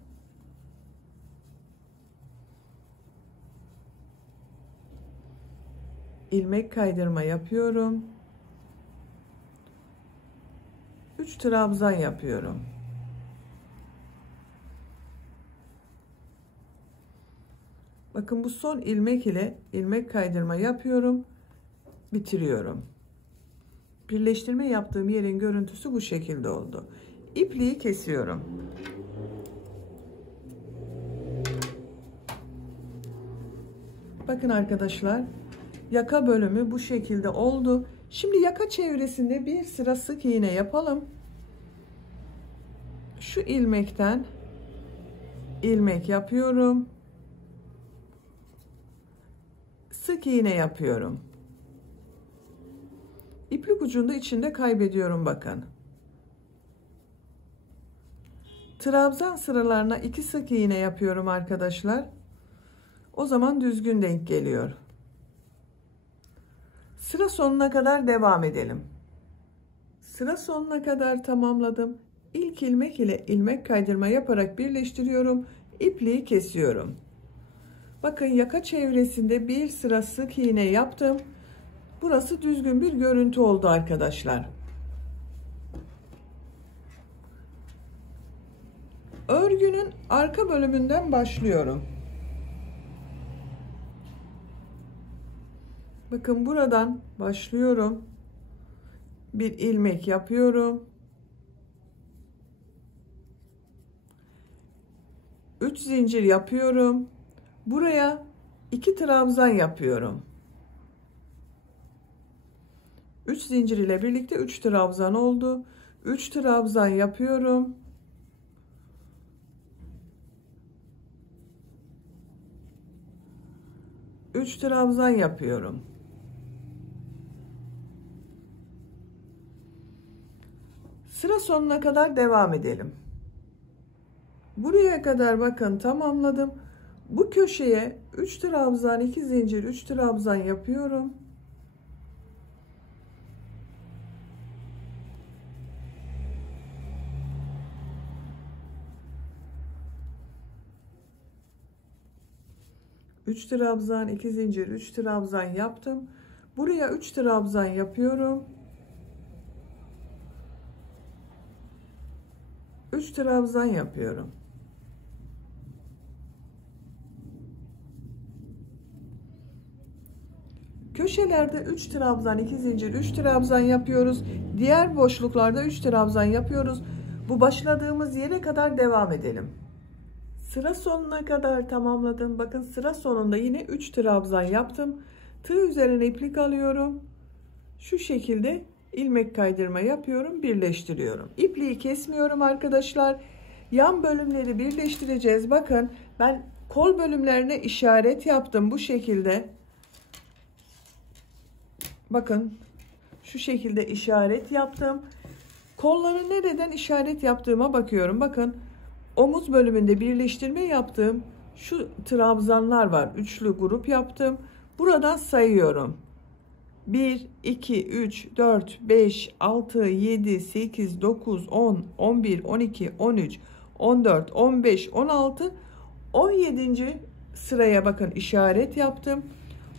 İlmek kaydırma yapıyorum. 3 trabzan yapıyorum. Bakın bu son ilmek ile ilmek kaydırma yapıyorum. Bitiriyorum. Birleştirme yaptığım yerin görüntüsü bu şekilde oldu. İpliği kesiyorum. Bakın arkadaşlar, yaka bölümü bu şekilde oldu. Şimdi yaka çevresinde bir sıra sık iğne yapalım. Şu ilmekten ilmek yapıyorum. Sık iğne yapıyorum. İplik ucunda içinde kaybediyorum bakın. Trabzan sıralarına 2 sık iğne yapıyorum arkadaşlar. O zaman düzgün denk geliyor. Sıra sonuna kadar devam edelim. Sıra sonuna kadar tamamladım. İlk ilmek ile ilmek kaydırma yaparak birleştiriyorum. İpliği kesiyorum. Bakın yaka çevresinde bir sıra sık iğne yaptım. Burası düzgün bir görüntü oldu arkadaşlar. Örgünün arka bölümünden başlıyorum. Bakın buradan başlıyorum. Bir ilmek yapıyorum. 3 zincir yapıyorum. Buraya 2 trabzan yapıyorum. 3 zincir ile birlikte 3 trabzan oldu. 3 trabzan yapıyorum. 3 trabzan yapıyorum. Sıra sonuna kadar devam edelim. Buraya kadar bakın tamamladım. Bu köşeye 3 trabzan, 2 zincir, 3 trabzan yapıyorum. Üç trabzan, 2 zincir, 3 trabzan yaptım. Buraya 3 trabzan yapıyorum. 3 trabzan yapıyorum. Köşelerde 3 trabzan, 2 zincir, 3 trabzan yapıyoruz. Diğer boşluklarda 3 trabzan yapıyoruz. Bu başladığımız yere kadar devam edelim. Sıra sonuna kadar tamamladım. Bakın sıra sonunda yine 3 trabzan yaptım. Tığ üzerine iplik alıyorum. Şu şekilde ilmek kaydırma yapıyorum, birleştiriyorum. İpliği kesmiyorum arkadaşlar. Yan bölümleri birleştireceğiz. Bakın ben kol bölümlerine işaret yaptım bu şekilde. Bakın şu şekilde işaret yaptım. Kolları nereden işaret yaptığıma bakıyorum. Bakın omuz bölümünde birleştirme yaptım. Şu trabzanlar var. Üçlü grup yaptım. Buradan sayıyorum. 1, 2, 3, 4, 5, 6, 7, 8, 9, 10, 11, 12, 13, 14, 15, 16, 17. sıraya bakın işaret yaptım.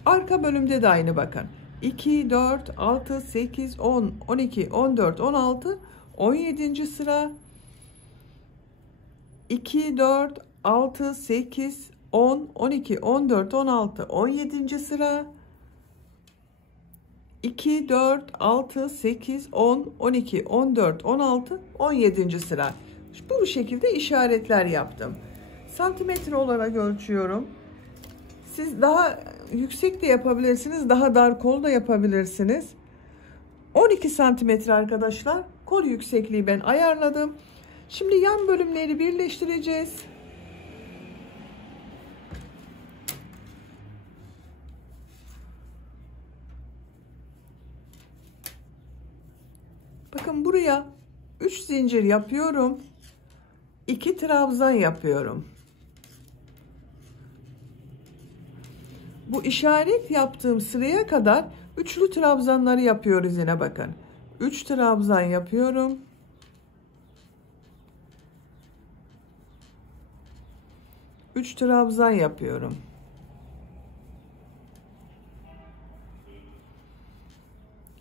Arka bölümde de aynı bakın. 2, 4, 6, 8, 10, 12, 14, 16, 17. sıra. 2, 4, 6, 8, 10, 12, 14, 16, 17. sıra. 2, 4, 6, 8, 10, 12, 14, 16, 17. sıra. Bu şekilde işaretler yaptım. Santimetre olarak ölçüyorum. Siz daha yüksek de yapabilirsiniz. Daha dar kol da yapabilirsiniz. 12 santimetre arkadaşlar. Kol yüksekliği ben ayarladım. Şimdi yan bölümleri birleştireceğiz. Bakın buraya 3 zincir yapıyorum. 2 trabzan yapıyorum. Bu işaret yaptığım sıraya kadar üçlü trabzanları yapıyoruz yine bakın. 3 trabzan yapıyorum. 3 trabzan yapıyorum.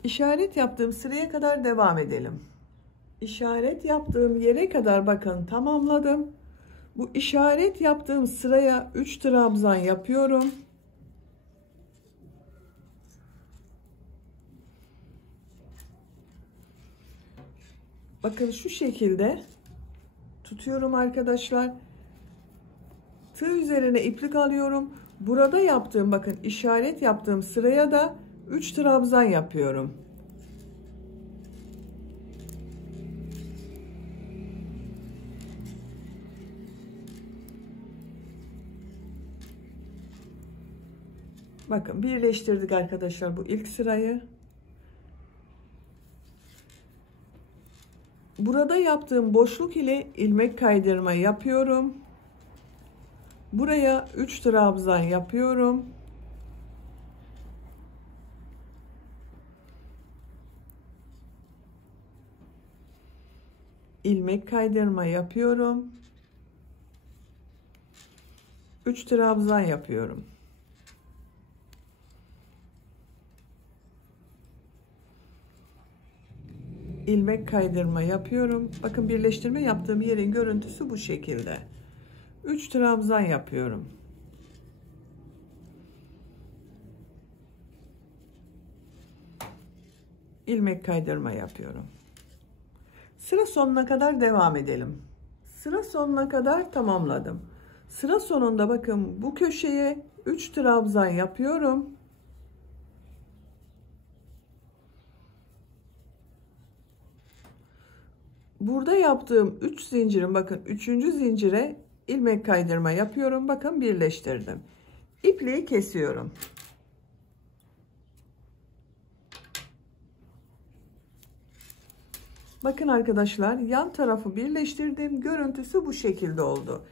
İşaret yaptığım sıraya kadar devam edelim. İşaret yaptığım yere kadar bakın tamamladım. Bu işaret yaptığım sıraya 3 trabzan yapıyorum. Bakın şu şekilde tutuyorum arkadaşlar. Tığ üzerine iplik alıyorum. Burada yaptığım bakın işaret yaptığım sıraya da 3 trabzan yapıyorum. Bakın birleştirdik arkadaşlar bu ilk sırayı. Burada yaptığım boşluk ile ilmek kaydırma yapıyorum. Buraya 3 trabzan yapıyorum. İlmek kaydırma yapıyorum. 3 trabzan yapıyorum. İlmek kaydırma yapıyorum. Bakın birleştirme yaptığım yerin görüntüsü bu şekilde. 3 trabzan yapıyorum. İlmek kaydırma yapıyorum. Sıra sonuna kadar devam edelim. Sıra sonuna kadar tamamladım. Sıra sonunda bakın bu köşeye 3 trabzan yapıyorum. Burada yaptığım 3 zincirin bakın 3. zincire ilmek kaydırma yapıyorum. Bakın birleştirdim. İpliği kesiyorum. Bakın arkadaşlar, yan tarafı birleştirdim. Görüntüsü bu şekilde oldu.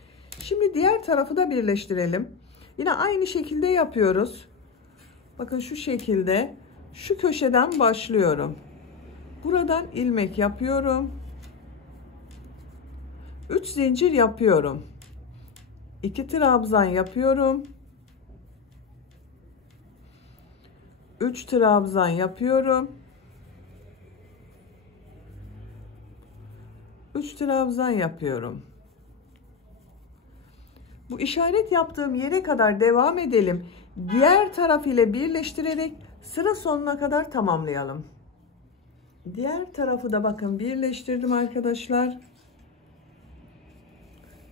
Şimdi diğer tarafı da birleştirelim. Yine aynı şekilde yapıyoruz. Bakın şu şekilde şu köşeden başlıyorum. Buradan ilmek yapıyorum. 3 zincir yapıyorum. 2 trabzan yapıyorum. 3 trabzan yapıyorum. 3 trabzan yapıyorum. Bu işaret yaptığım yere kadar devam edelim. Diğer taraf ile birleştirerek sıra sonuna kadar tamamlayalım. Diğer tarafı da bakın birleştirdim arkadaşlar.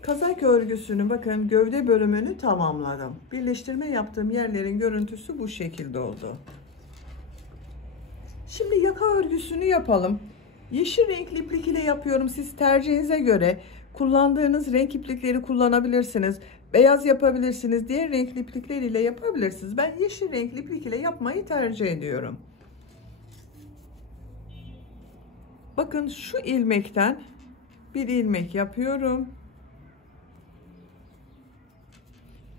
Kazak örgüsünü bakın gövde bölümünü tamamladım. Birleştirme yaptığım yerlerin görüntüsü bu şekilde oldu. Şimdi yaka örgüsünü yapalım. Yeşil renkli iplik ile yapıyorum. Siz tercihinize göre kullandığınız renk iplikleri kullanabilirsiniz. Beyaz yapabilirsiniz. Diğer renkli iplikler ile yapabilirsiniz. Ben yeşil renkli iplik ile yapmayı tercih ediyorum. Bakın şu ilmekten bir ilmek yapıyorum.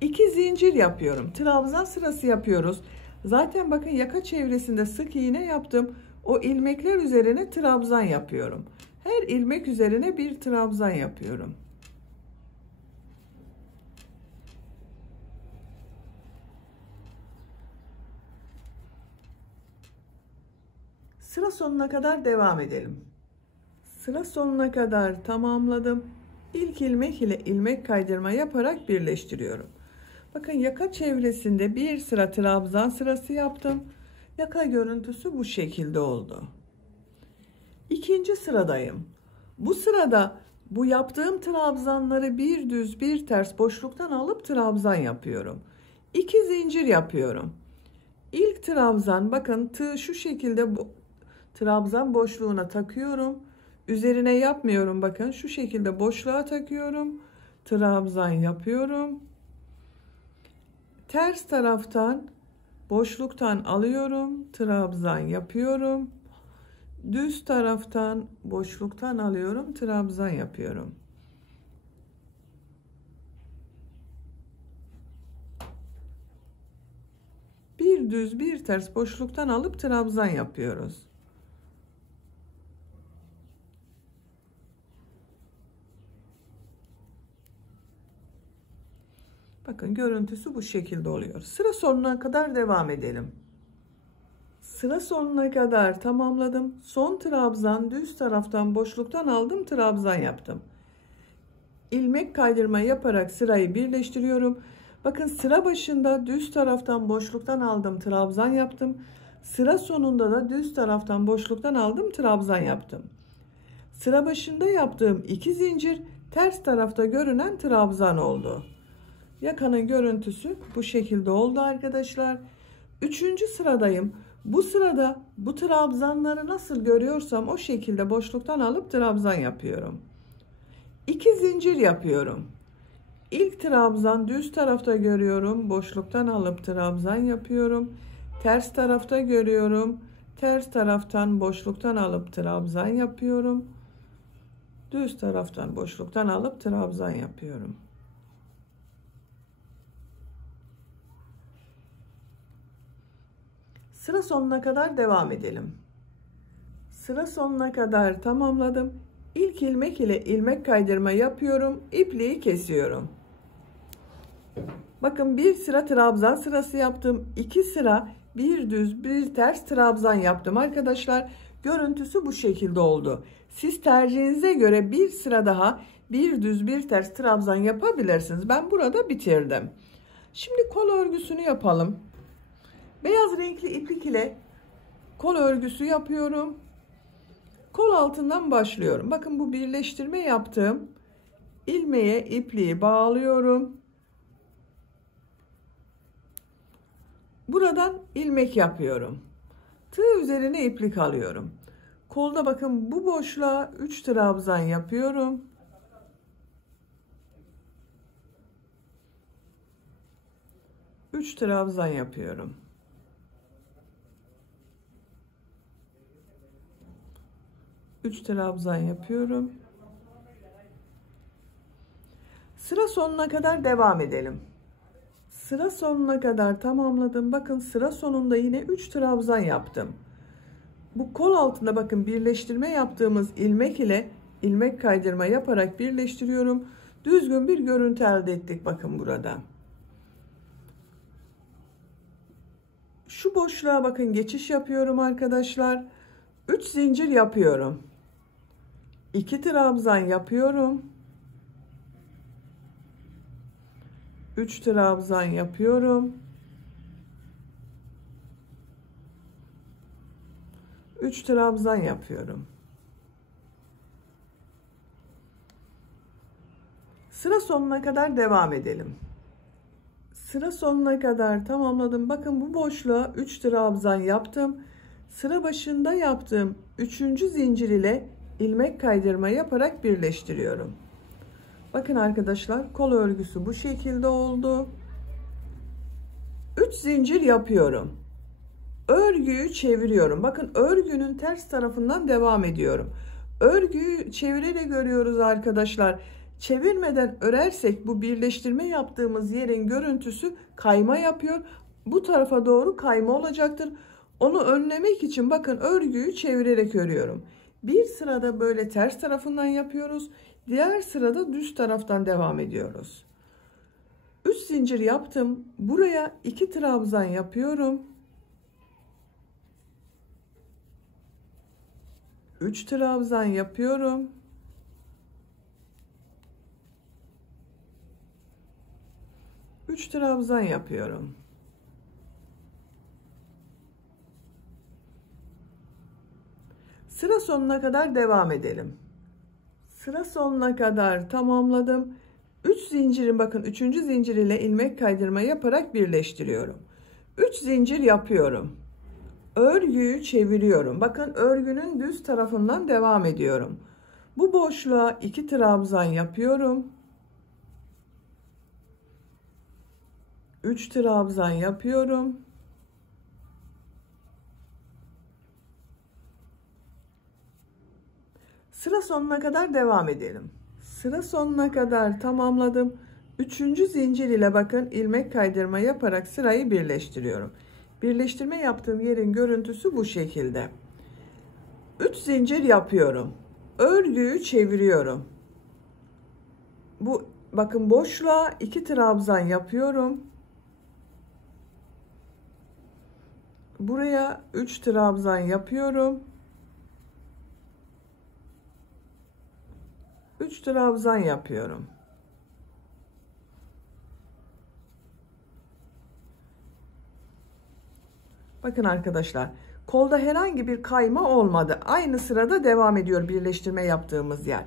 2 zincir yapıyorum. Trabzan sırası yapıyoruz. Zaten bakın yaka çevresinde sık iğne yaptım. O ilmekler üzerine trabzan yapıyorum. Her ilmek üzerine bir trabzan yapıyorum. Sıra sonuna kadar devam edelim. Sıra sonuna kadar tamamladım. İlk ilmek ile ilmek kaydırma yaparak birleştiriyorum. Bakın yaka çevresinde bir sıra trabzan sırası yaptım. Yaka görüntüsü bu şekilde oldu. İkinci sıradayım. Bu sırada bu yaptığım trabzanları bir düz bir ters boşluktan alıp trabzan yapıyorum. 2 zincir yapıyorum. İlk trabzan bakın tığ şu şekilde trabzan boşluğuna takıyorum. Üzerine yapmıyorum, bakın şu şekilde boşluğa takıyorum. Trabzan yapıyorum. Ters taraftan boşluktan alıyorum. Trabzan yapıyorum. Düz taraftan boşluktan alıyorum. Trabzan yapıyorum. Bir düz bir ters boşluktan alıp trabzan yapıyoruz. Bakın görüntüsü bu şekilde oluyor. Sıra sonuna kadar devam edelim. Sıra sonuna kadar tamamladım. Son trabzan düz taraftan boşluktan aldım, trabzan yaptım. İlmek kaydırma yaparak sırayı birleştiriyorum. Bakın sıra başında düz taraftan boşluktan aldım, trabzan yaptım. Sıra sonunda da düz taraftan boşluktan aldım, trabzan yaptım. Sıra başında yaptığım 2 zincir ters tarafta görünen trabzan oldu. Yakanın görüntüsü bu şekilde oldu arkadaşlar. 3. sıradayım. Bu sırada bu trabzanları nasıl görüyorsam o şekilde boşluktan alıp trabzan yapıyorum. 2 zincir yapıyorum. İlk trabzan düz tarafta görüyorum. Boşluktan alıp trabzan yapıyorum. Ters tarafta görüyorum. Ters taraftan boşluktan alıp trabzan yapıyorum. Düz taraftan boşluktan alıp trabzan yapıyorum. Sıra sonuna kadar devam edelim. Sıra sonuna kadar tamamladım. İlk ilmek ile ilmek kaydırma yapıyorum. İpliği kesiyorum. Bakın bir sıra trabzan sırası yaptım. 2 sıra bir düz bir ters trabzan yaptım arkadaşlar. Görüntüsü bu şekilde oldu. Siz tercihinize göre bir sıra daha bir düz bir ters trabzan yapabilirsiniz. Ben burada bitirdim. Şimdi kol örgüsünü yapalım. Beyaz renkli iplik ile kol örgüsü yapıyorum. Kol altından başlıyorum. Bakın bu birleştirme yaptığım ilmeğe ipliği bağlıyorum. Buradan ilmek yapıyorum. Tığ üzerine iplik alıyorum. Kolda bakın bu boşluğa 3 trabzan yapıyorum. 3 trabzan yapıyorum. Üç trabzan yapıyorum. Sıra sonuna kadar devam edelim. Sıra sonuna kadar tamamladım. Bakın sıra sonunda yine 3 trabzan yaptım. Bu kol altında bakın birleştirme yaptığımız ilmek ile ilmek kaydırma yaparak birleştiriyorum. Düzgün bir görüntü elde ettik bakın burada. Şu boşluğa bakın geçiş yapıyorum arkadaşlar. 3 zincir yapıyorum. 2 trabzan yapıyorum. 3 trabzan yapıyorum. 3 trabzan yapıyorum. Sıra sonuna kadar devam edelim. Sıra sonuna kadar tamamladım. Bakın bu boşluğa 3 trabzan yaptım. Sıra başında yaptığım 3. zincir ile ilmek kaydırma yaparak birleştiriyorum. Bakın arkadaşlar, kol örgüsü bu şekilde oldu. 3 zincir yapıyorum. Örgüyü çeviriyorum. Bakın örgünün ters tarafından devam ediyorum. Örgüyü çevirerek örüyoruz arkadaşlar. Çevirmeden örersek bu birleştirme yaptığımız yerin görüntüsü kayma yapıyor. Bu tarafa doğru kayma olacaktır. Onu önlemek için bakın örgüyü çevirerek örüyorum. Bir sırada böyle ters tarafından yapıyoruz. Diğer sırada düz taraftan devam ediyoruz. 3 zincir yaptım. Buraya 2 trabzan yapıyorum. 3 trabzan yapıyorum. 3 trabzan yapıyorum. Sıra sonuna kadar devam edelim. Sıra sonuna kadar tamamladım. 3 zincirin bakın 3. zincir ile ilmek kaydırma yaparak birleştiriyorum. 3 zincir yapıyorum. Örgüyü çeviriyorum. Bakın örgünün düz tarafından devam ediyorum. Bu boşluğa 2 trabzan yapıyorum. 3 trabzan yapıyorum. Sıra sonuna kadar devam edelim. Sıra sonuna kadar tamamladım. 3. zincir ile bakın ilmek kaydırma yaparak sırayı birleştiriyorum. Birleştirme yaptığım yerin görüntüsü bu şekilde. 3 zincir yapıyorum. Örgüyü çeviriyorum. Bu bakın boşluğa 2 trabzan yapıyorum. Buraya 3 trabzan yapıyorum. 3 trabzan yapıyorum. Bakın arkadaşlar, kolda herhangi bir kayma olmadı. Aynı sırada devam ediyor birleştirme yaptığımız yer.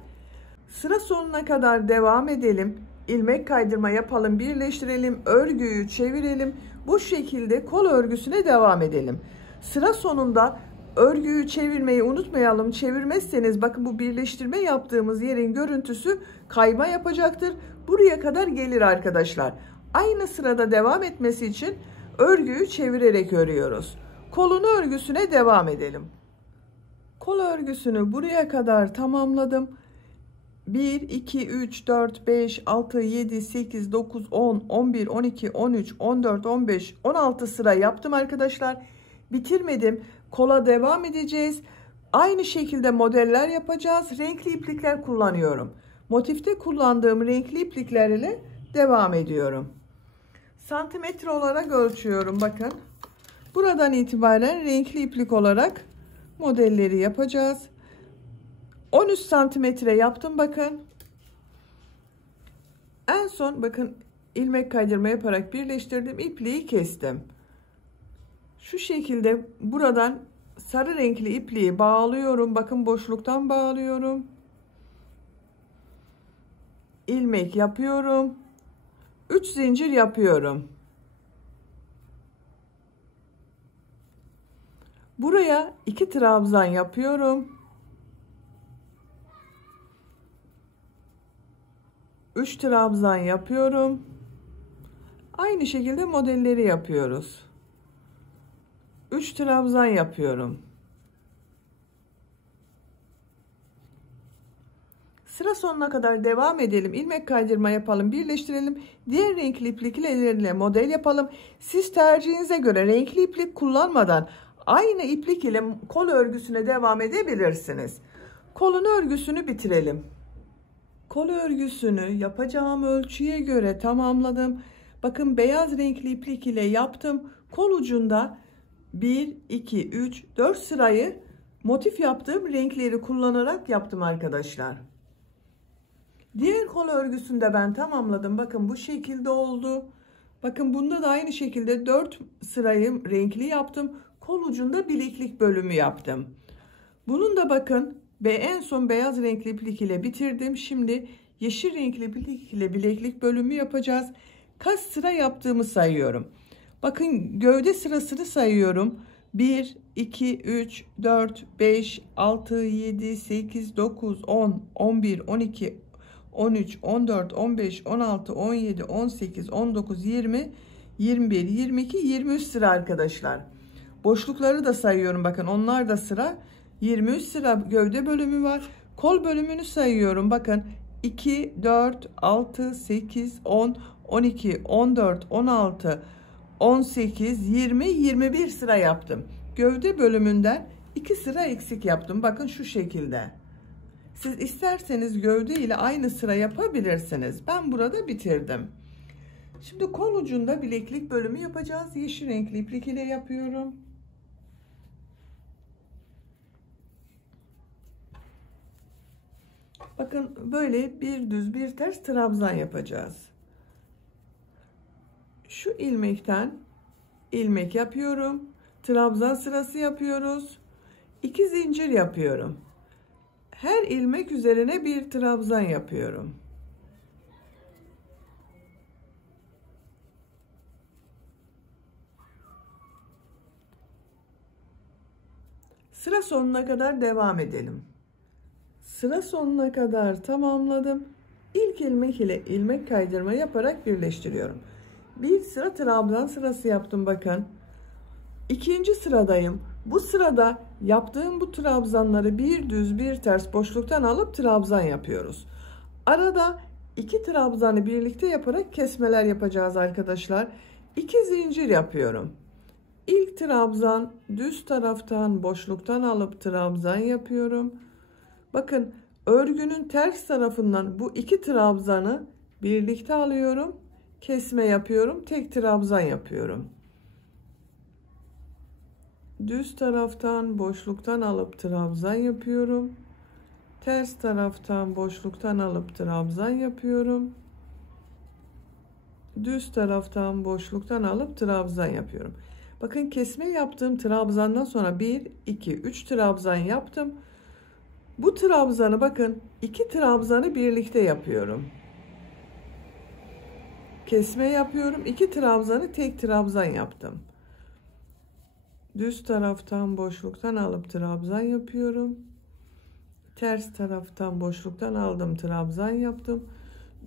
Sıra sonuna kadar devam edelim. İlmek kaydırma yapalım, birleştirelim, örgüyü çevirelim. Bu şekilde kol örgüsüne devam edelim. Sıra sonunda örgüyü çevirmeyi unutmayalım. Çevirmezseniz bakın bu birleştirme yaptığımız yerin görüntüsü kayma yapacaktır. Buraya kadar gelir arkadaşlar. Aynı sırada devam etmesi için örgüyü çevirerek örüyoruz. Kolun örgüsüne devam edelim. Kol örgüsünü buraya kadar tamamladım. 1, 2, 3, 4, 5, 6, 7, 8, 9, 10, 11, 12, 13, 14, 15, 16 sıra yaptım arkadaşlar. Bitirmedim. Kola devam edeceğiz. Aynı şekilde modeller yapacağız. Renkli iplikler kullanıyorum. Motifte kullandığım renkli iplikler ile devam ediyorum. Santimetre olarak ölçüyorum bakın. Buradan itibaren renkli iplik olarak modelleri yapacağız. 13 santimetre yaptım bakın. En son bakın ilmek kaydırma yaparak birleştirdim. İpliği kestim. Şu şekilde buradan sarı renkli ipliği bağlıyorum. Bakın boşluktan bağlıyorum. ilmek yapıyorum. 3 zincir yapıyorum. Buraya 2 trabzan yapıyorum. 3 trabzan yapıyorum. Aynı şekilde modelleri yapıyoruz. 3 trabzan yapıyorum. Sıra sonuna kadar devam edelim. İlmek kaydırma yapalım, birleştirelim. Diğer renkli ipliklerle model yapalım. Siz tercihinize göre renkli iplik kullanmadan aynı iplik ile kol örgüsüne devam edebilirsiniz. Kolun örgüsünü bitirelim. Kol örgüsünü yapacağım ölçüye göre tamamladım. Bakın beyaz renkli iplik ile yaptım. Kol ucunda 1, 2, 3, 4 sırayı motif yaptığım renkleri kullanarak yaptım arkadaşlar. Diğer kol örgüsünde ben tamamladım. Bakın bu şekilde oldu. Bakın bunda da aynı şekilde 4 sırayı renkli yaptım. Kol ucunda bileklik bölümü yaptım. Bunun da bakın ve en son beyaz renkli iplik ile bitirdim. Şimdi yeşil renkli iplik ile bileklik bölümü yapacağız. Kaç sıra yaptığımı sayıyorum. Bakın gövde sırasını sayıyorum. 1, 2, 3, 4, 5, 6, 7, 8, 9, 10, 11, 12, 13, 14, 15, 16, 17, 18, 19, 20, 21, 22, 23 sıra arkadaşlar. Boşlukları da sayıyorum. Bakın onlar da sıra. 23 sıra gövde bölümü var. Kol bölümünü sayıyorum. Bakın 2, 4, 6, 8, 10, 12, 14, 16, 18, 20, 21 sıra yaptım. Gövde bölümünden 2 sıra eksik yaptım. Bakın şu şekilde. Siz isterseniz gövde ile aynı sıra yapabilirsiniz. Ben burada bitirdim. Şimdi kol ucunda bileklik bölümü yapacağız. Yeşil renkli iplik ile yapıyorum. Bakın böyle bir düz bir ters trabzan yapacağız. Şu ilmekten ilmek yapıyorum. Trabzan sırası yapıyoruz. 2 zincir yapıyorum. Her ilmek üzerine bir trabzan yapıyorum. Sıra sonuna kadar devam edelim. Sıra sonuna kadar tamamladım. İlk ilmek ile ilmek kaydırma yaparak birleştiriyorum. Bir sıra trabzan sırası yaptım bakın. İkinci sıradayım. Bu sırada yaptığım bu trabzanları bir düz bir ters boşluktan alıp trabzan yapıyoruz. Arada 2 trabzanı birlikte yaparak kesmeler yapacağız arkadaşlar. 2 zincir yapıyorum. İlk trabzan düz taraftan boşluktan alıp trabzan yapıyorum. Bakın örgünün ters tarafından bu 2 trabzanı birlikte alıyorum. Kesme yapıyorum. Tek trabzan yapıyorum. Düz taraftan boşluktan alıp trabzan yapıyorum. Ters taraftan boşluktan alıp trabzan yapıyorum. Düz taraftan boşluktan alıp trabzan yapıyorum. Bakın kesme yaptığım trabzandan sonra 1, 2, 3 trabzan yaptım. Bu trabzanı bakın 2 trabzanı birlikte yapıyorum. Kesme yapıyorum. 2 trabzanı tek trabzan yaptım. Düz taraftan boşluktan alıp trabzan yapıyorum. Ters taraftan boşluktan aldım trabzan yaptım.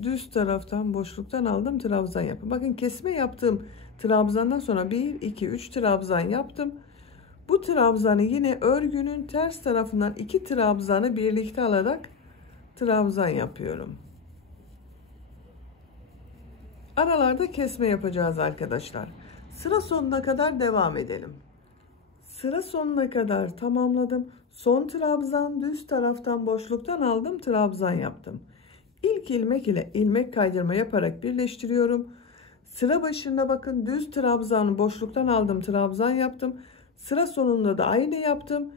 Düz taraftan boşluktan aldım trabzan yaptım. Bakın kesme yaptığım trabzandan sonra 1, 2, 3 trabzan yaptım. Bu trabzanı yine örgünün ters tarafından 2 trabzanı birlikte alarak trabzan yapıyorum. Aralarda kesme yapacağız arkadaşlar. Sıra sonuna kadar devam edelim. Sıra sonuna kadar tamamladım. Son trabzan düz taraftan boşluktan aldım trabzan yaptım. İlk ilmek ile ilmek kaydırma yaparak birleştiriyorum. Sıra başında bakın düz trabzanı boşluktan aldım trabzan yaptım. Sıra sonunda da aynı yaptım.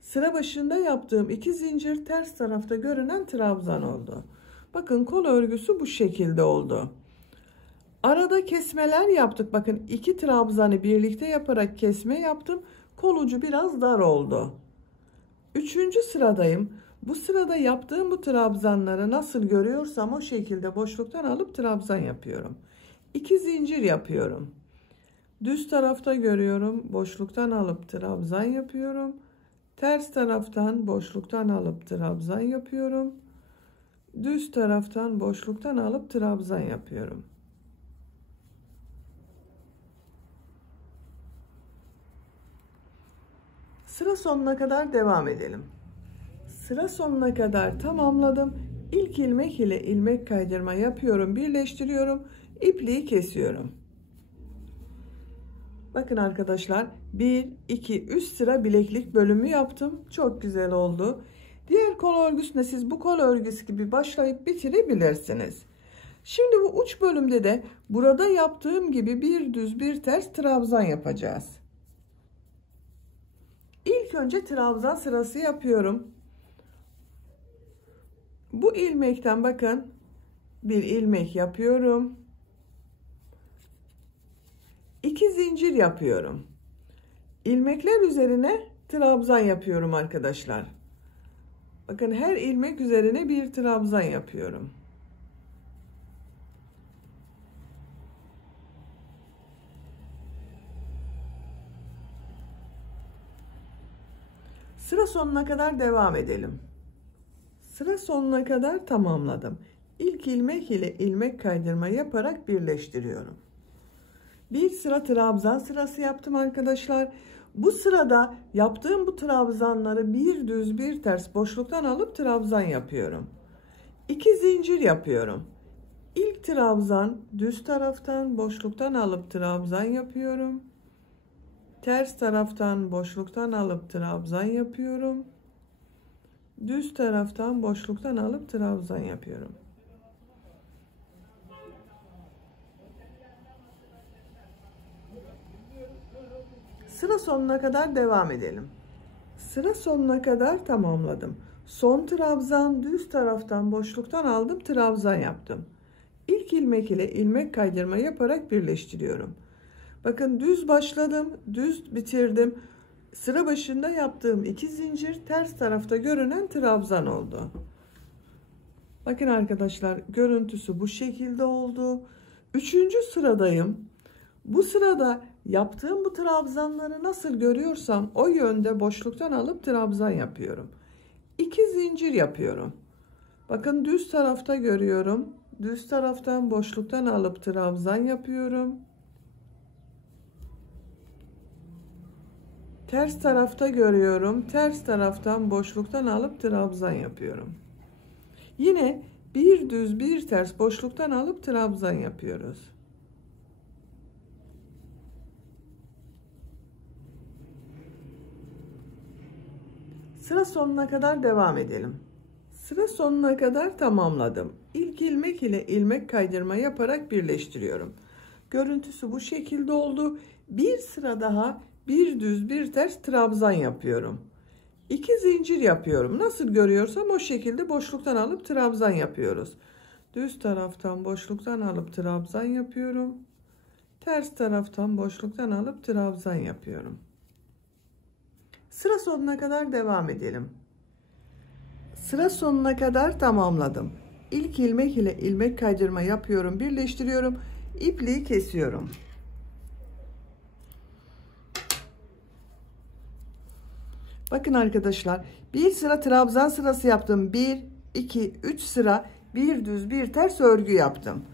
Sıra başında yaptığım 2 zincir ters tarafta görünen trabzan oldu. Bakın kol örgüsü bu şekilde oldu. Arada kesmeler yaptık. Bakın 2 trabzanı birlikte yaparak kesme yaptım. Kol ucu biraz dar oldu. 3. sıradayım. Bu sırada yaptığım bu trabzanları nasıl görüyorsam o şekilde boşluktan alıp trabzan yapıyorum. 2 zincir yapıyorum. Düz tarafta görüyorum, boşluktan alıp trabzan yapıyorum. Ters taraftan boşluktan alıp trabzan yapıyorum. Düz taraftan boşluktan alıp trabzan yapıyorum. Sıra sonuna kadar devam edelim. Sıra sonuna kadar tamamladım. İlk ilmek ile ilmek kaydırma yapıyorum, birleştiriyorum, ipliği kesiyorum. Bakın arkadaşlar, 1 2 3 sıra bileklik bölümü yaptım. Çok güzel oldu. Diğer kol örgüsüne siz bu kol örgüsü gibi başlayıp bitirebilirsiniz. Şimdi bu uç bölümde de burada yaptığım gibi bir düz bir ters trabzan yapacağız. İlk önce trabzan sırası yapıyorum. Bu ilmekten bakın, bir ilmek yapıyorum. 2 zincir yapıyorum. İlmekler üzerine trabzan yapıyorum arkadaşlar. Bakın, her ilmek üzerine bir trabzan yapıyorum. Sıra sonuna kadar devam edelim. Sıra sonuna kadar tamamladım. İlk ilmek ile ilmek kaydırma yaparak birleştiriyorum. Bir sıra trabzan sırası yaptım arkadaşlar. Bu sırada yaptığım bu trabzanları bir düz bir ters boşluktan alıp trabzan yapıyorum. 2 zincir yapıyorum. İlk trabzan düz taraftan boşluktan alıp trabzan yapıyorum. Ters taraftan boşluktan alıp trabzan yapıyorum. Düz taraftan boşluktan alıp trabzan yapıyorum. Sıra sonuna kadar devam edelim. Sıra sonuna kadar tamamladım. Son trabzan düz taraftan boşluktan aldım, trabzan yaptım. İlk ilmek ile ilmek kaydırma yaparak birleştiriyorum. Bakın, düz başladım, düz bitirdim. Sıra başında yaptığım 2 zincir ters tarafta görünen trabzan oldu. Bakın arkadaşlar, görüntüsü bu şekilde oldu. 3. sıradayım. Bu sırada yaptığım bu trabzanları nasıl görüyorsam o yönde boşluktan alıp trabzan yapıyorum. 2 zincir yapıyorum. Bakın, düz tarafta görüyorum. Düz taraftan boşluktan alıp trabzan yapıyorum. Ters tarafta görüyorum. Ters taraftan boşluktan alıp trabzan yapıyorum. Yine bir düz bir ters boşluktan alıp trabzan yapıyoruz. Sıra sonuna kadar devam edelim. Sıra sonuna kadar tamamladım. İlk ilmek ile ilmek kaydırma yaparak birleştiriyorum. Görüntüsü bu şekilde oldu. Bir sıra daha bir düz bir ters trabzan yapıyorum. 2 zincir yapıyorum. Nasıl görüyorsam o şekilde boşluktan alıp trabzan yapıyoruz. Düz taraftan boşluktan alıp trabzan yapıyorum. Ters taraftan boşluktan alıp trabzan yapıyorum. Sıra sonuna kadar devam edelim. Sıra sonuna kadar tamamladım. İlk ilmek ile ilmek kaydırma yapıyorum, birleştiriyorum, ipliği kesiyorum. Bakın arkadaşlar, bir sıra trabzan sırası yaptım. 1 2 3 sıra bir düz bir ters örgü yaptım.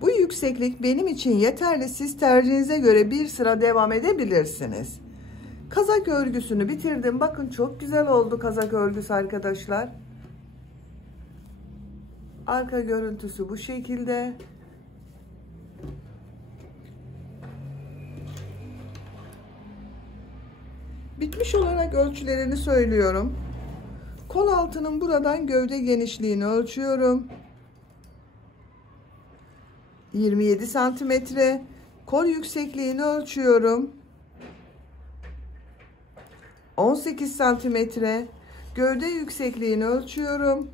Bu yükseklik benim için yeterli. Siz tercihinize göre bir sıra devam edebilirsiniz. Kazak örgüsünü bitirdim. Bakın, çok güzel oldu kazak örgüsü arkadaşlar. Arka görüntüsü bu şekilde. Bitmiş olarak ölçülerini söylüyorum. Kol altının buradan gövde genişliğini ölçüyorum. 27 santimetre. Kol yüksekliğini ölçüyorum. 18 santimetre. Gövde yüksekliğini ölçüyorum.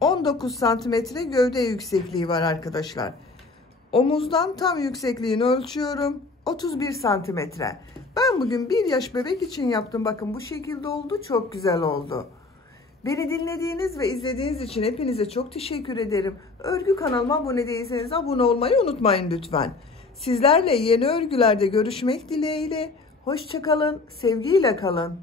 19 santimetre gövde yüksekliği var arkadaşlar. Omuzdan tam yüksekliğini ölçüyorum. 31 santimetre. Ben bugün 1 yaş bebek için yaptım. Bakın bu şekilde oldu. Çok güzel oldu. Beni dinlediğiniz ve izlediğiniz için hepinize çok teşekkür ederim. Örgü kanalıma abone değilseniz abone olmayı unutmayın lütfen. Sizlerle yeni örgülerde görüşmek dileğiyle. Hoşça kalın, sevgiyle kalın.